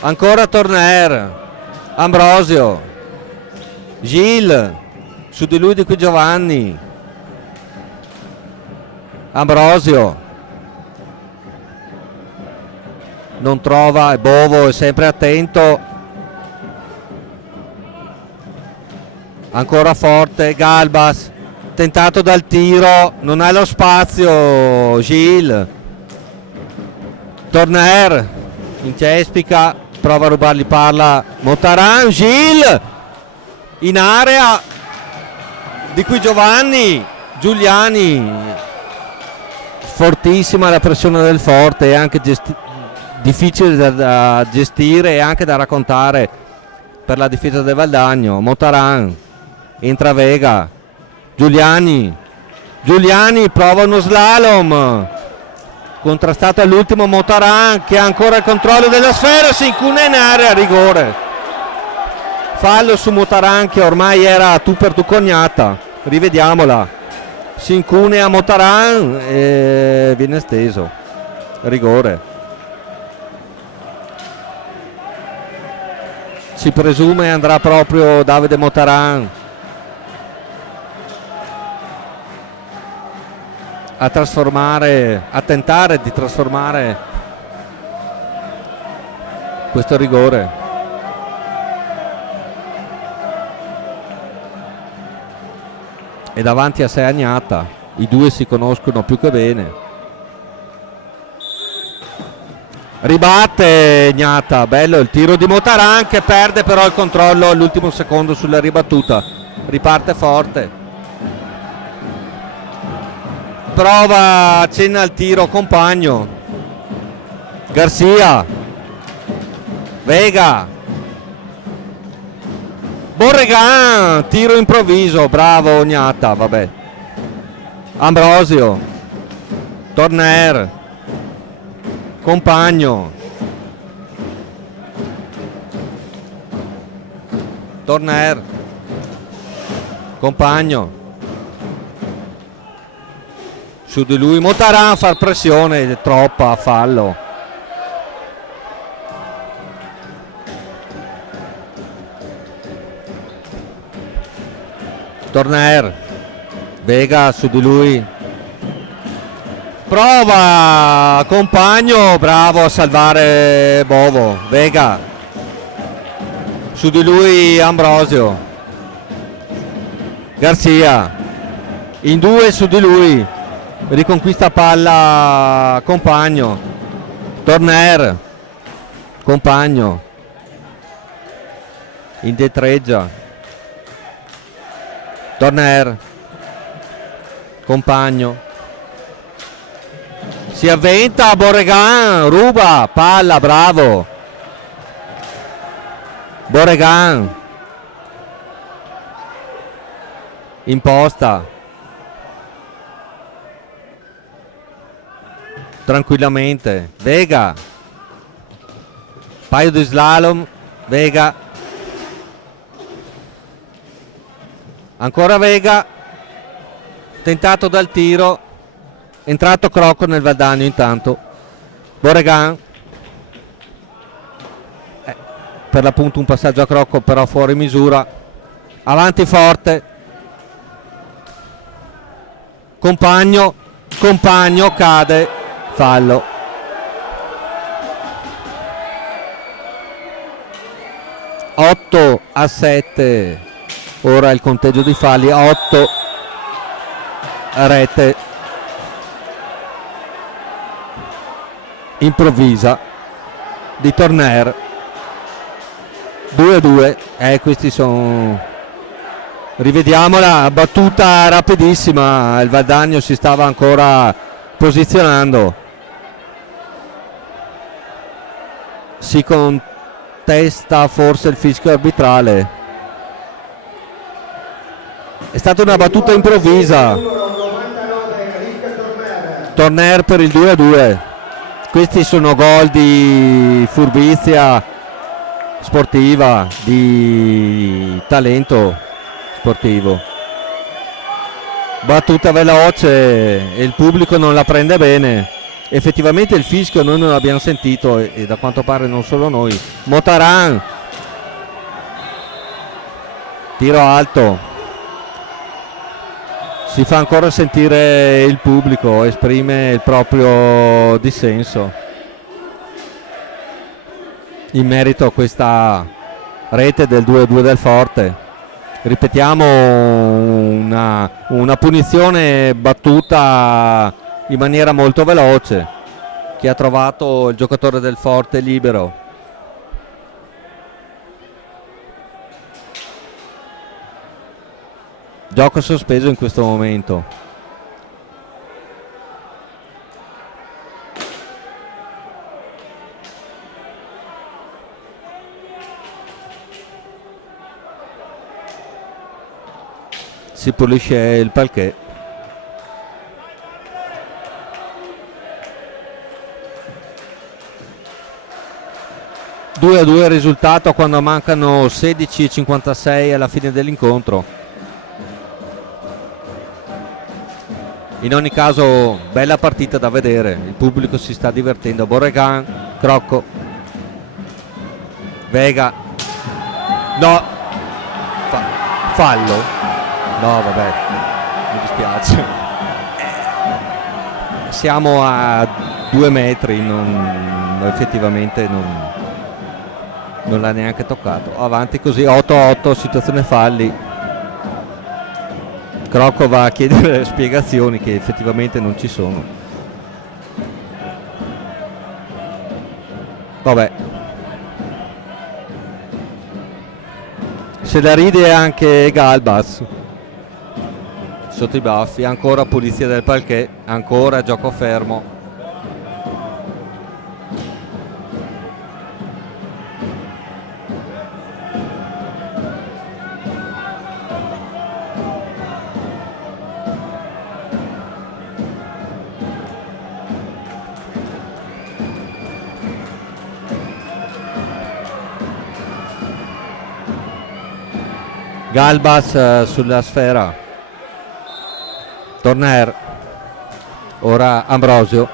ancora Torner, Ambrosio, Gil, su di lui Di qui Giovanni, Ambrosio non trova, Bovo è sempre attento, ancora forte Galbas, tentato dal tiro, non ha lo spazio Gil. Torner incespica, prova a rubargli palla Motaran. Gil in area, Di qui Giovanni, Giuliani, fortissima la pressione del Forte, è anche difficile da gestire e anche da raccontare per la difesa del Valdagno. Motaran, entra Vega, Giuliani prova uno slalom, contrastato all'ultimo Motaran che ha ancora il controllo della sfera, si incuna in area, rigore, fallo su Motaran che ormai era tu per tu cognata. Rivediamola, si incunea Motaran e viene steso, rigore. Si presume andrà proprio Davide Motaran a tentare di trasformare questo rigore. E davanti a sé Agnata, i due si conoscono più che bene. Ribatte Agnata, bello il tiro di Motaran che perde però il controllo all'ultimo secondo sulla ribattuta, riparte forte, prova, accenna al tiro compagno, Garcia, Vega, Borregan, tiro improvviso, bravo Ognata, vabbè. Ambrosio, Torner, compagno, Torner, compagno, su di lui Motaran, far pressione, troppa, fallo. Torner, Vega su di lui, prova compagno, bravo a salvare Bovo. Vega su di lui, Ambrosio, Garcia in due su di lui, riconquista palla compagno, Torner, compagno, indietreggia, Torner, compagno, si avventa Borregan, ruba palla, bravo Borregan, imposta tranquillamente. Vega, paio di slalom, Vega Ancora Vega, tentato dal tiro, entrato Crocco nel Valdagno intanto. Borregan, per l'appunto un passaggio a Crocco però fuori misura, avanti forte, Compagno cade, fallo. (8 a 7) ora il conteggio di falli, 8 a rete improvvisa di Torner. 2-2, questi sono, rivediamola, battuta rapidissima, il Valdagno si stava ancora posizionando, si contesta forse il fischio arbitrale, è stata una battuta improvvisa. Torner per il 2-2. Questi sono gol di furbizia sportiva, di talento sportivo. Battuta veloce e il pubblico non la prende bene. Effettivamente il fischio noi non l'abbiamo sentito e da quanto pare non solo noi. Motaran, tiro alto, si fa ancora sentire il pubblico, esprime il proprio dissenso in merito a questa rete del 2-2 del Forte. Ripetiamo, una punizione battuta in maniera molto veloce che ha trovato il giocatore del Forte libero. Gioco sospeso in questo momento. Si pulisce il parquet. (2-2) il risultato quando mancano 16:56 alla fine dell'incontro. In ogni caso bella partita da vedere, il pubblico si sta divertendo. Borregan, Crocco, Vega, no, fallo, no vabbè, mi dispiace, siamo a 2 metri, effettivamente non l'ha neanche toccato. Avanti così, 8-8, situazione falli. Crocco va a chiedere spiegazioni che effettivamente non ci sono. Vabbè, se la ride anche Galbas sotto i baffi. Ancora pulizia del parquet, ancora gioco fermo. Galbas sulla sfera, Torner, ora Ambrosio,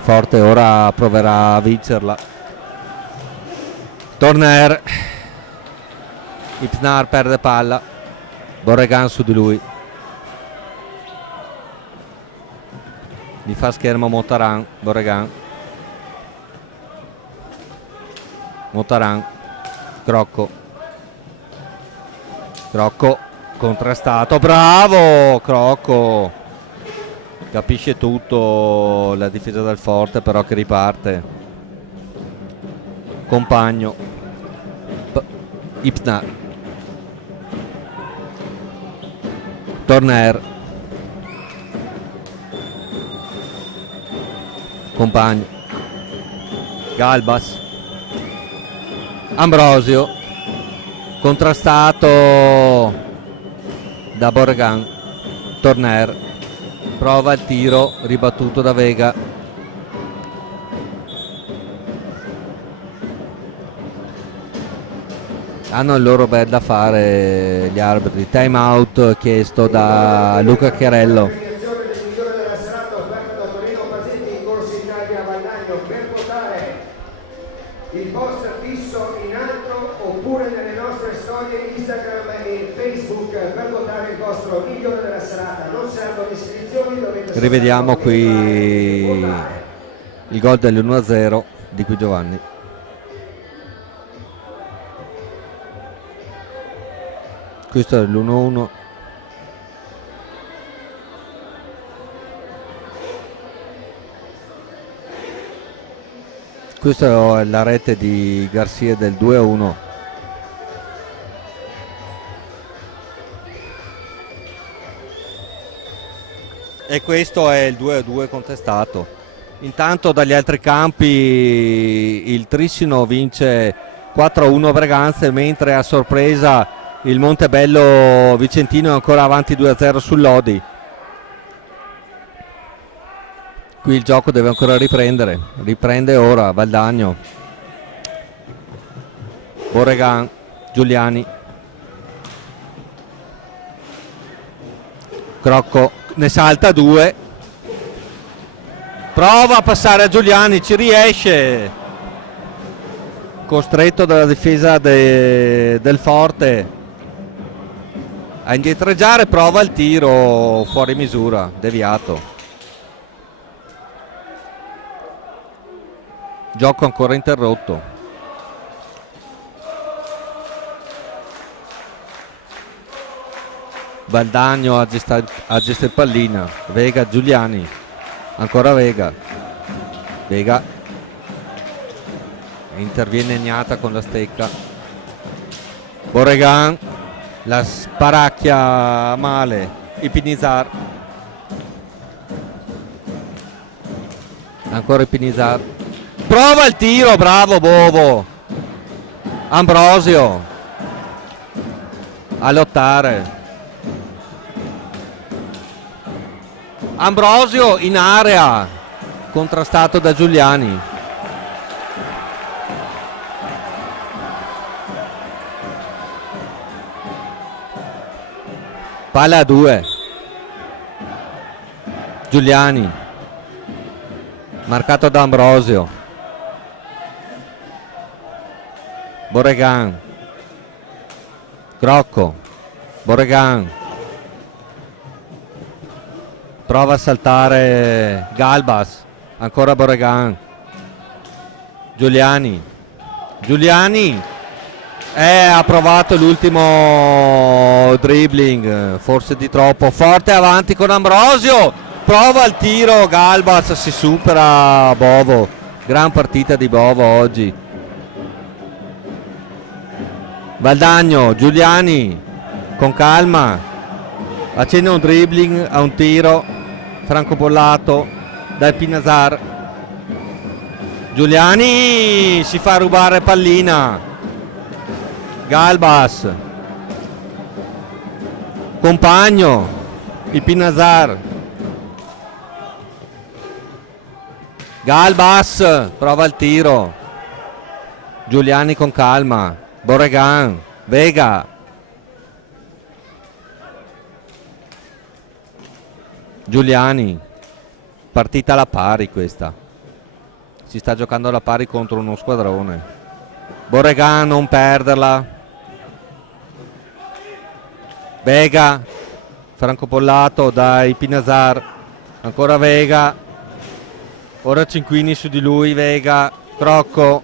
Forte ora proverà a vincerla. Torner, Ipnar perde palla, Borregan su di lui, gli fa schermo Motaran. Borregan, Motaran, Crocco, contrastato, bravo Crocco, capisce tutto la difesa del Forte però che riparte. Compagno, Ipna, Torner, Compagno, Galbas, Ambrosio, contrastato da Borregan. Torner prova il tiro, ribattuto da Vega. Hanno il loro bel da fare gli arbitri. Time out chiesto da Luca Chiarello. Il post fisso in alto oppure nelle nostre storie Instagram e Facebook per votare il vostro migliore della serata. Non servono iscrizioni, dovete Rivediamo qui il gol dell'1-0 di Qui Giovanni. Questo è l'1-1. Questa è la rete di Garcia del 2-1. E questo è il 2-2 contestato. Intanto dagli altri campi il Trissino vince 4-1 Breganze, mentre a sorpresa il Montebello Vicentino è ancora avanti 2-0 sull'Odi. Qui il gioco deve ancora riprende ora Valdagno, Borregan, Giuliani, Crocco, ne salta 2, prova a passare a Giuliani, ci riesce, costretto dalla difesa del Forte a indietreggiare, prova il tiro fuori misura, deviato. Gioco ancora interrotto. Valdagno a gestire pallina. Vega, Giuliani. Ancora Vega. Vega. Interviene Gnata con la stecca. Borregan. La sparacchia male. Ipinizar. Ancora Ipinizar. Prova il tiro, bravo Bovo. Ambrosio a lottare. Ambrosio in area, contrastato da Giuliani. Palla a 2. Giuliani, marcato da Ambrosio. Borregan, Crocco, Borregan, prova a saltare Galbas, ancora Borregan, Giuliani, ha provato l'ultimo dribbling, forse di troppo forte, avanti con Ambrosio, prova il tiro, Galbas, si supera Bovo, gran partita di Bovo oggi. Valdagno, Giuliani con calma, accende un dribbling a un tiro francobollato da Pinazar. Giuliani si fa rubare pallina. Galbas, compagno, il Pinazar. Galbas prova il tiro. Giuliani con calma. Borregan, Vega, Giuliani, partita alla pari questa, si sta giocando alla pari contro uno squadrone. Borregan, non perderla. Vega, francopollato dai Pinazar, ancora Vega, ora Cinquini su di lui, Vega, Crocco,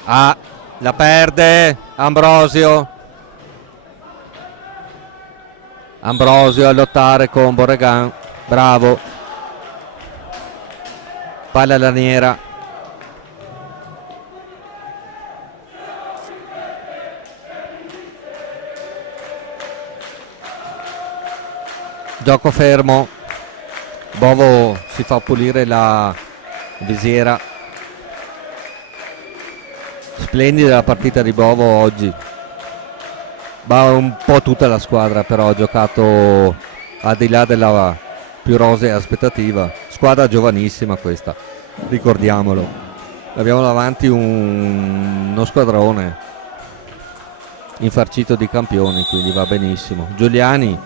la perde Ambrosio a lottare con Borregan, bravo, palla laniera, gioco fermo, Bovo si fa pulire la visiera. Splendida la partita di Bovo oggi, ma un po' tutta la squadra però ha giocato al di là della più rosea aspettativa. squadra giovanissima questa, ricordiamolo. Abbiamo davanti uno squadrone infarcito di campioni, quindi va benissimo. Giuliani,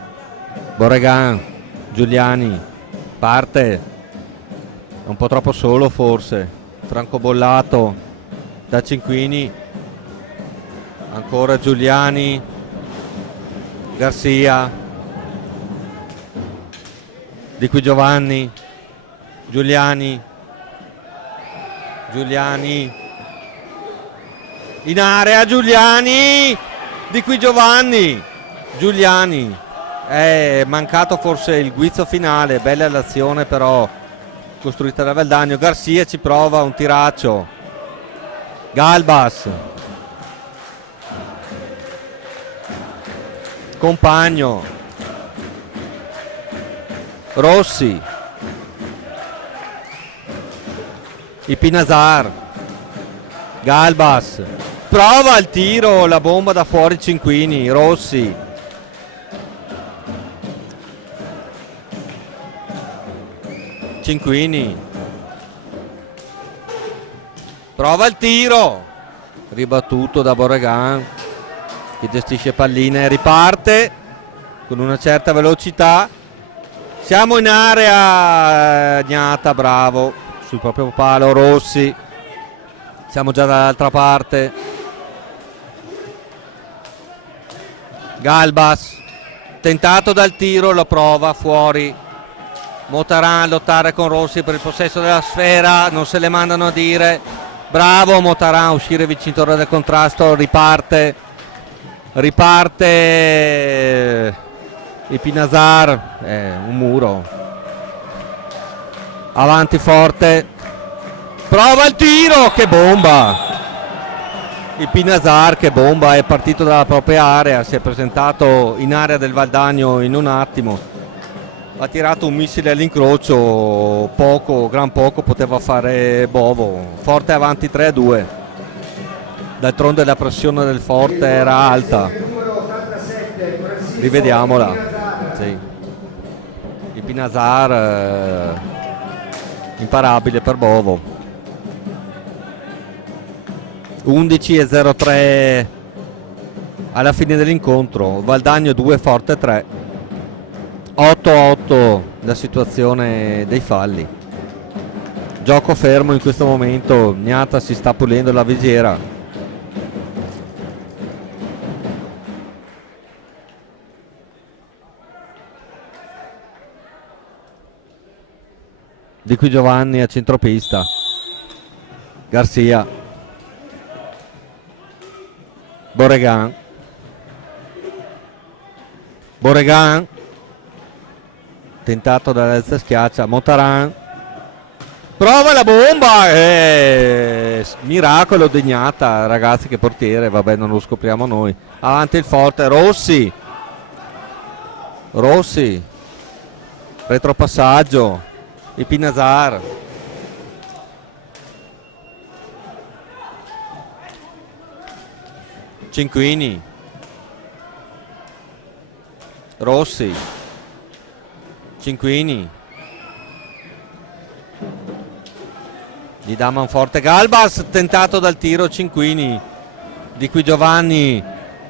Borregan, Giuliani parte, è un po' troppo solo forse, francobollato da Cinquini, ancora Giuliani, Garcia, Di qui Giovanni, Giuliani, in area Giuliani, Di qui Giovanni, Giuliani, è mancato forse il guizzo finale, bella l'azione però costruita da Valdagno. Garcia ci prova un tiraccio, Galbas, Compagno, Rossi, Ipinazar, Galbas, prova il tiro, la bomba da fuori Cinquini, Rossi, Cinquini, prova il tiro, ribattuto da Borregan che gestisce palline, riparte con una certa velocità. Siamo in area, Gnata bravo sul proprio palo, Rossi, siamo già dall'altra parte, Galbas tentato dal tiro, lo prova fuori, Motaran a lottare con Rossi per il possesso della sfera, non se le mandano a dire, bravo Motaran a uscire vincitore del contrasto, riparte Ipinazar, un muro, avanti forte, prova il tiro, che bomba, Ipinazar che bomba, è partito dalla propria area, si è presentato in area del Valdagno in un attimo, ha tirato un missile all'incrocio, gran poco poteva fare Bovo, Forte avanti 3-2, d'altronde la pressione del Forte era alta, rivediamola, sì. Ipinazar imparabile per Bovo. 11-03 alla fine dell'incontro, Valdagno 2, Forte 3, 8-8 la situazione dei falli, gioco fermo in questo momento, Gnata si sta pulendo la visiera, Di qui Giovanni a centropista, Garcia, Borregan, tentato dall'Elsa Schiaccia, Motaran, prova la bomba, miracolo di Gnata, ragazzi, che portiere, vabbè non lo scopriamo noi, avanti il Forte, Rossi, retropassaggio, Ipinazar, Cinquini, Rossi, Cinquini, gli dà Manforte, Galbas tentato dal tiro, Cinquini, Di qui Giovanni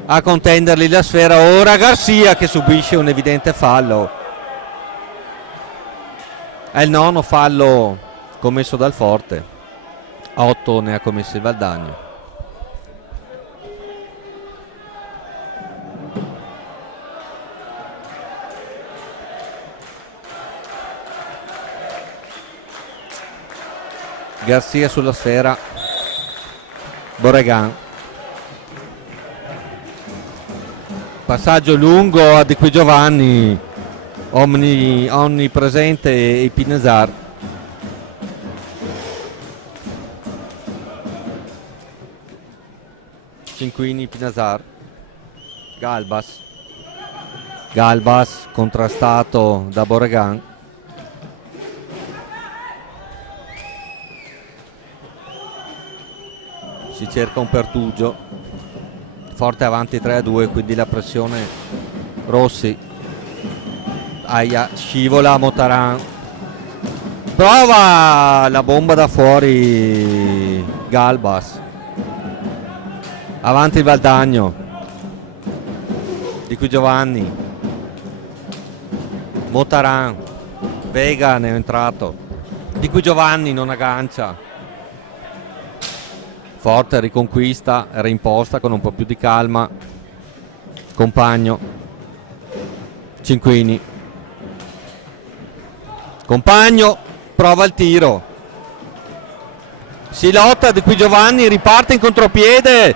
a contendergli la sfera, ora Garcia che subisce un evidente fallo, è il nono fallo commesso dal Forte, 8 ne ha commessi il Valdagno. Garcia sulla sfera, Borregan, passaggio lungo a Di qui Giovanni, onnipresente Ipinazar, Cinquini, Ipinazar, Galbas contrastato da Borregan, si cerca un pertugio, Forte avanti 3-2, quindi la pressione, Rossi, aia, scivola Motaran, Prova la bomba da fuori Galbas. Avanti il Valdagno. Di qui Giovanni. Motaran. Vega ne è entrato. Di qui Giovanni non aggancia. Forte riconquista, reimposta con un po' più di calma. Compagno. Cinquini. Compagno, prova il tiro. Si lotta, di qui Giovanni, riparte in contropiede.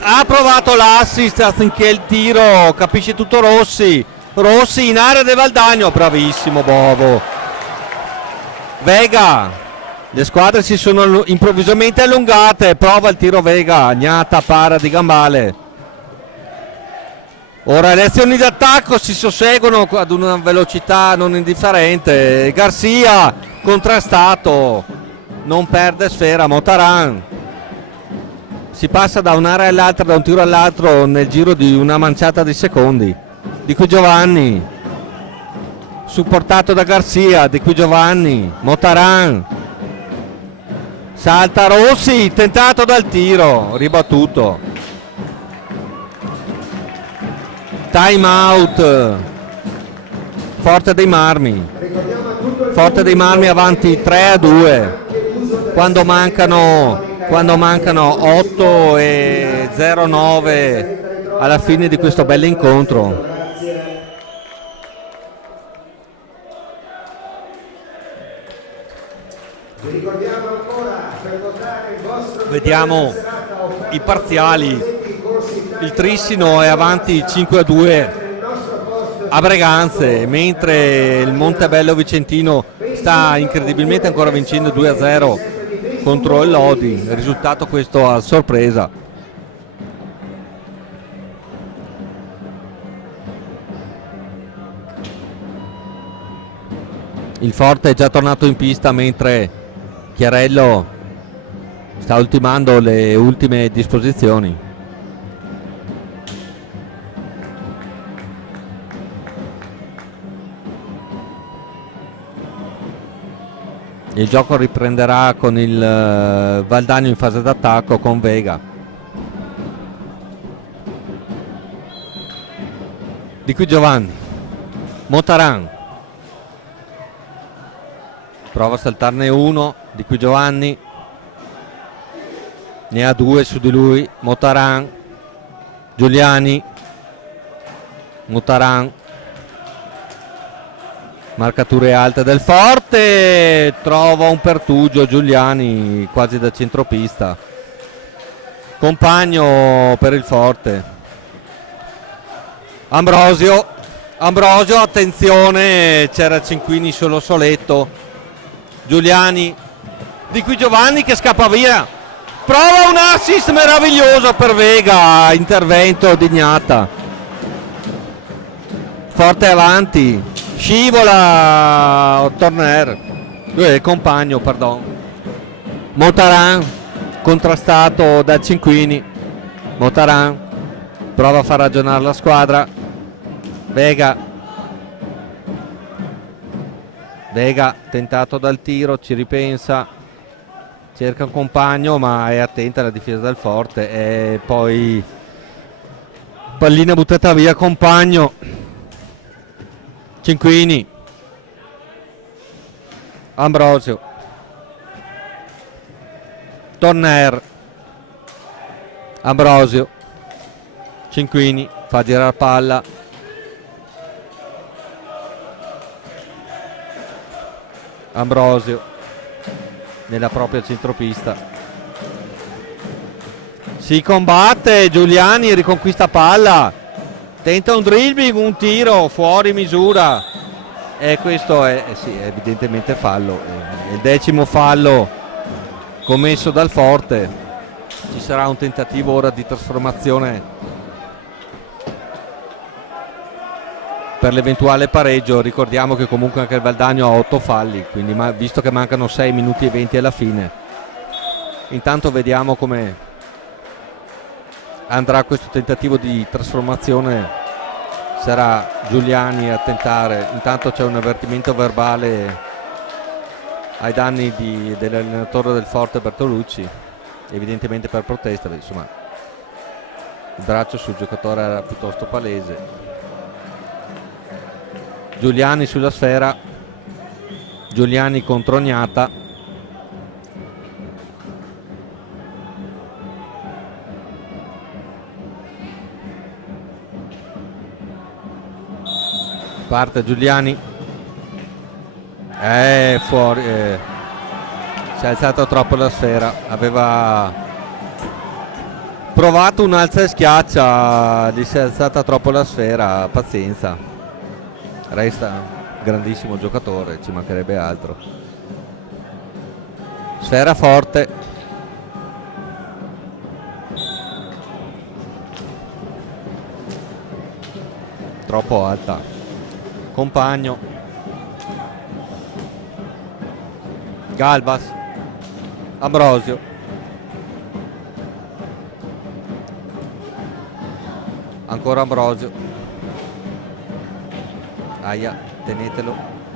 Ha provato l'assist affinché il tiro, capisce tutto Rossi. Rossi in area del Valdagno, bravissimo Bovo. Vega, le squadre si sono improvvisamente allungate, prova il tiro Vega, Gnata para di Gambale. Ora le azioni d'attacco si susseguono ad una velocità non indifferente. Garcia contrastato, non perde sfera. Motaran, si passa da un'area all'altra, da un tiro all'altro nel giro di una manciata di secondi. Di qui Giovanni, supportato da Garcia. Di qui Giovanni, Motaran, salta Rossi, tentato dal tiro, ribattuto. Time out. Forte dei Marmi. Forte dei Marmi avanti 3-2 quando mancano 8:09 alla fine di questo bello incontro. Vediamo i parziali. Il Trissino è avanti 5-2 a Breganze, mentre il Montebello Vicentino sta incredibilmente ancora vincendo 2-0 contro il Lodi. Risultato questo a sorpresa. Il Forte è già tornato in pista mentre Chiarello sta ultimando le ultime disposizioni. Il gioco riprenderà con il Valdagno in fase d'attacco con Vega. Di qui Giovanni. Motaran. Prova a saltarne uno. Di qui Giovanni. Ne ha due su di lui. Motaran. Giuliani. Motaran. Marcature alte del Forte, trova un pertugio Giuliani quasi da centropista. Compagno per il Forte. Ambrosio, attenzione, c'era Cinquini solo soletto. Giuliani, di qui Giovanni che scappa via. Prova un assist meraviglioso per Vega, intervento di Gnata. Forte avanti. Scivola Torner, Compagno, pardon. Motaran contrastato da Cinquini. Motaran prova a far ragionare la squadra. Vega tentato dal tiro, ci ripensa, cerca un compagno ma è attenta alla difesa del Forte e poi pallina buttata via. Compagno. Cinquini. Ambrosio. Torner. Ambrosio. Cinquini fa girare palla. Ambrosio nella propria centropista. Si combatte. Giuliani riconquista palla. Tenta un dribbling, un tiro fuori misura e questo è evidentemente fallo. È il 10° fallo commesso dal Forte. Ci sarà un tentativo ora di trasformazione per l'eventuale pareggio. Ricordiamo che comunque anche il Valdagno ha 8 falli, quindi visto che mancano 6 minuti e 20 alla fine. Intanto vediamo come andrà questo tentativo di trasformazione. Sarà Giuliani a tentare. Intanto c'è un avvertimento verbale ai danni dell'allenatore del Forte Bertolucci, evidentemente per protesta, insomma il braccio sul giocatore era piuttosto palese. Giuliani sulla sfera, Giuliani contro Gnata. Parte Giuliani, fuori, si è alzata troppo la sfera, aveva provato un alza e schiaccia, gli si è alzata troppo la sfera, pazienza, resta grandissimo giocatore, ci mancherebbe altro. Sfera forte, troppo alta. Compagno, Galbas, Ambrosio, ancora Ambrosio, aia, tenetelo,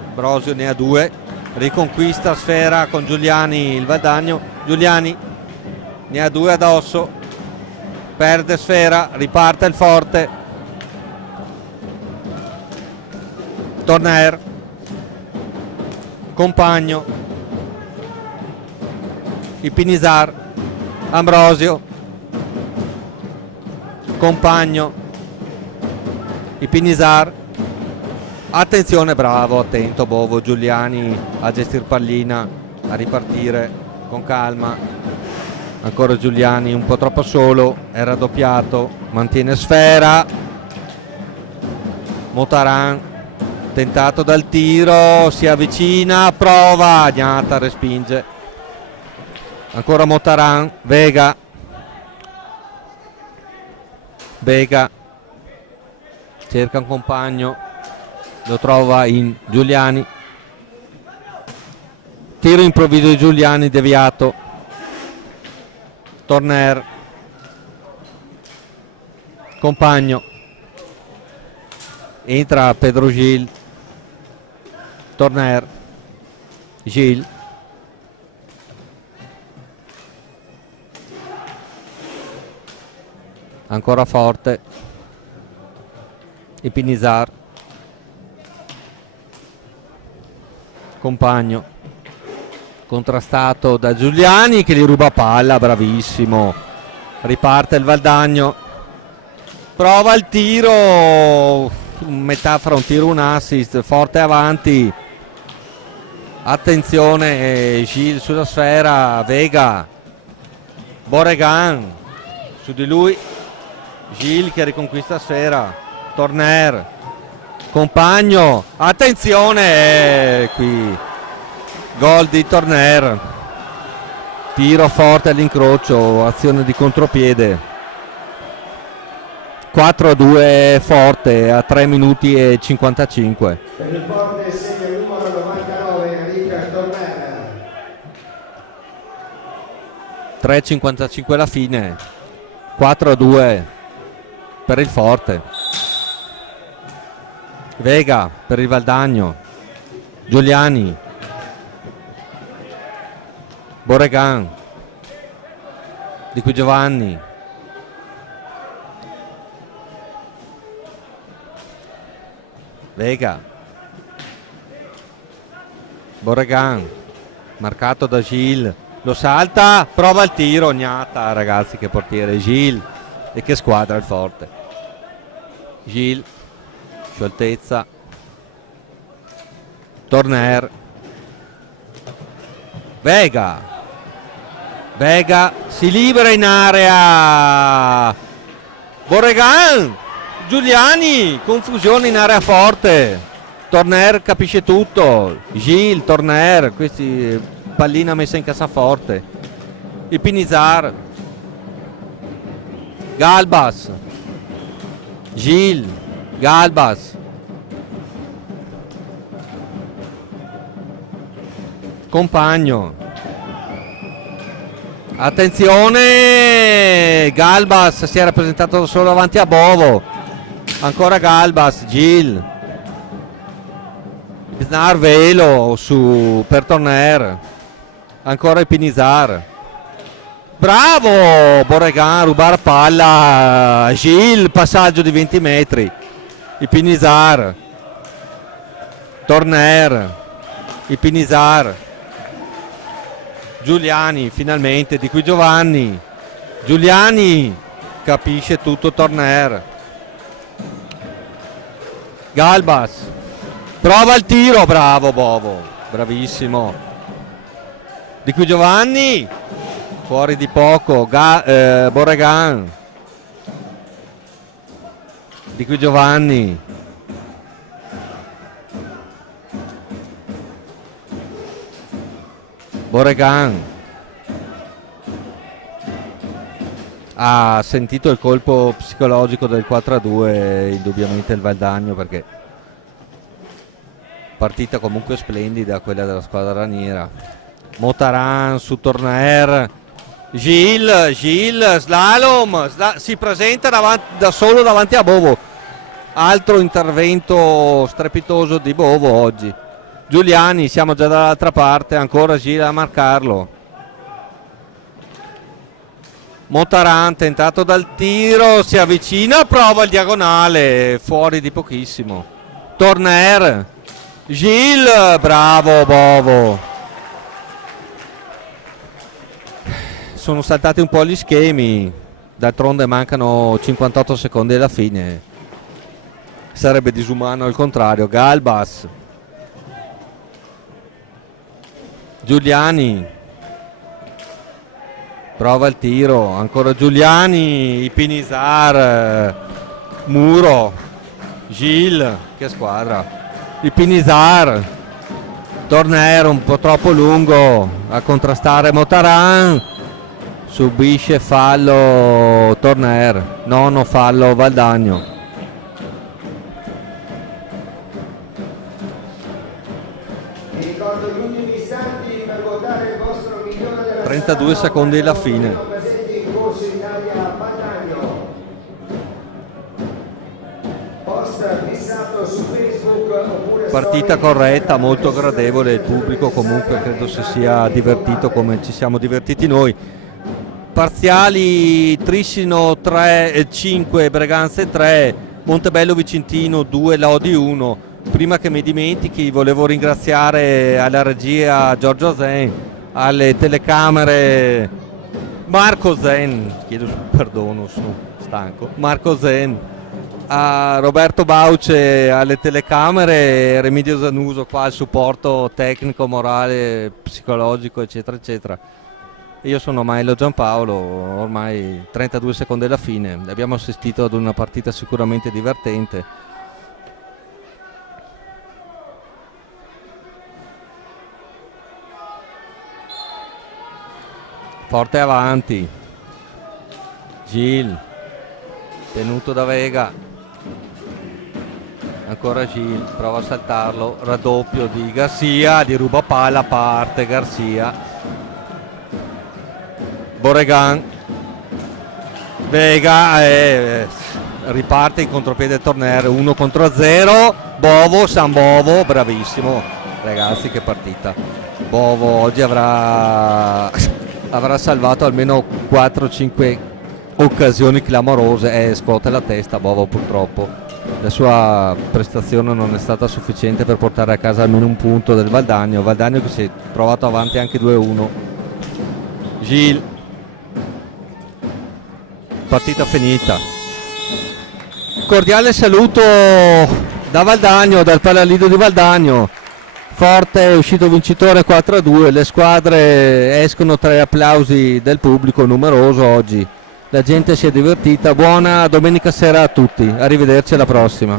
Ambrosio ne ha due, riconquista sfera con Giuliani il Valdagno, Giuliani ne ha due addosso, perde sfera, riparte il Forte. Torner, Compagno, Ipinisar, Ambrosio, Compagno, Ipinisar, attenzione, bravo, attento Bovo, Giuliani a gestire pallina, a ripartire con calma, ancora Giuliani un po' troppo solo, è raddoppiato, mantiene sfera, Motaran, tentato dal tiro, si avvicina, prova, Gnata respinge, ancora Motaran, Vega, cerca un compagno, lo trova in Giuliani, tiro improvviso di Giuliani deviato, Torner, Compagno, entra Pedro Gil, Torner, Gil, ancora forte, Ipinisar, Compagno, contrastato da Giuliani che gli ruba palla, bravissimo, riparte il Valdagno, prova il tiro, metà fra un tiro e un assist, forte avanti, attenzione, Gil sulla sfera, Vega, Boregan su di lui, Gil che riconquista sfera, Torner, Compagno, attenzione, qui gol di Torner, tiro forte all'incrocio, azione di contropiede. 4-2 Forte a 3 minuti e 55. Per il Forte segna il numero 99 Enrico Torner. 3,55 alla fine, 4-2 per il Forte. Vega per il Valdagno, Giuliani, Boregan, Di Qui Giovanni, Vega, Boregan, marcato da Gil, lo salta, prova il tiro, Gnata, ragazzi, che portiere, Gil, e che squadra il Forte. Gil, scioltezza, Torner, Vega, si libera in area, Boregan, Giuliani, confusione in area Forte, Torner capisce tutto, Gil, Torner, questi pallina messa in cassaforte, Ipinisar, Galbas, Gil, Galbas, Compagno, attenzione, Galbas si è rappresentato solo davanti a Bovo, ancora Galbas, Gil, Biznar velo per Torner, ancora il Pinizar, bravo Borregan, rubare palla, Gil, passaggio di 20 metri, il Pinizar, Torner, il Pinizar, Giuliani finalmente, di qui Giovanni, Giuliani capisce tutto Torner, Galbas prova il tiro, bravo Bovo, bravissimo, di qui Giovanni, fuori di poco, Borregan, di qui Giovanni, Borregan ha sentito il colpo psicologico del 4-2 indubbiamente il Valdagno, perché partita comunque splendida quella della squadra raniera. Motaran su Torner, Gil slalom, si presenta da solo davanti a Bovo, altro intervento strepitoso di Bovo oggi. Giuliani, siamo già dall'altra parte, ancora Gil a marcarlo. Motaran tentato dal tiro, si avvicina, prova il diagonale, fuori di pochissimo. Torner, Gil, bravo Bovo. Sono saltati un po' gli schemi, d'altronde mancano 58 secondi alla fine, sarebbe disumano al contrario. Galbas, Giuliani, prova il tiro, ancora Giuliani, Pinizar, Muro, Gil, che squadra, il Pinizar, Torner un po' troppo lungo a contrastare Motaran, subisce fallo Torner, nono fallo Valdagno. Vi ricordo gli ultimi istanti per votare il vostro migliore della 32 secondi alla fine. presenti in Corso Italia Valdagno. Post fissato su Facebook oppure Partita corretta, molto gradevole, il pubblico comunque credo si sia divertito come ci siamo divertiti noi. Parziali: Trissino 3, 5, Breganze 3, Montebello Vicentino 2, Lodi 1. Prima che mi dimentichi volevo ringraziare alla regia Giorgio Zen, alle telecamere Marco Zen, chiedo perdono, sono stanco, Marco Zen, a Roberto Bauce alle telecamere, Remidio Zanuso qua al supporto tecnico, morale, psicologico eccetera eccetera. Io sono Maelo Giampaolo, ormai 32 secondi alla fine, abbiamo assistito ad una partita sicuramente divertente. Forte avanti, Gil, tenuto da Vega, ancora Gil, prova a saltarlo, raddoppio di Garcia, di ruba palla, parte Garcia, Borregan, Vega, riparte in contropiede Torner, 1 contro 0, Bovo, San Bovo, bravissimo, ragazzi che partita, Bovo oggi avrà salvato almeno 4-5 occasioni clamorose, scuote la testa Bovo purtroppo, la sua prestazione non è stata sufficiente per portare a casa almeno un punto del Valdagno che si è trovato avanti anche 2-1. Gil, partita finita, cordiale saluto da Valdagno, dal Palalido di Valdagno. Forte, è uscito vincitore 4-2, le squadre escono tra gli applausi del pubblico numeroso oggi, la gente si è divertita. Buona domenica sera a tutti, arrivederci alla prossima.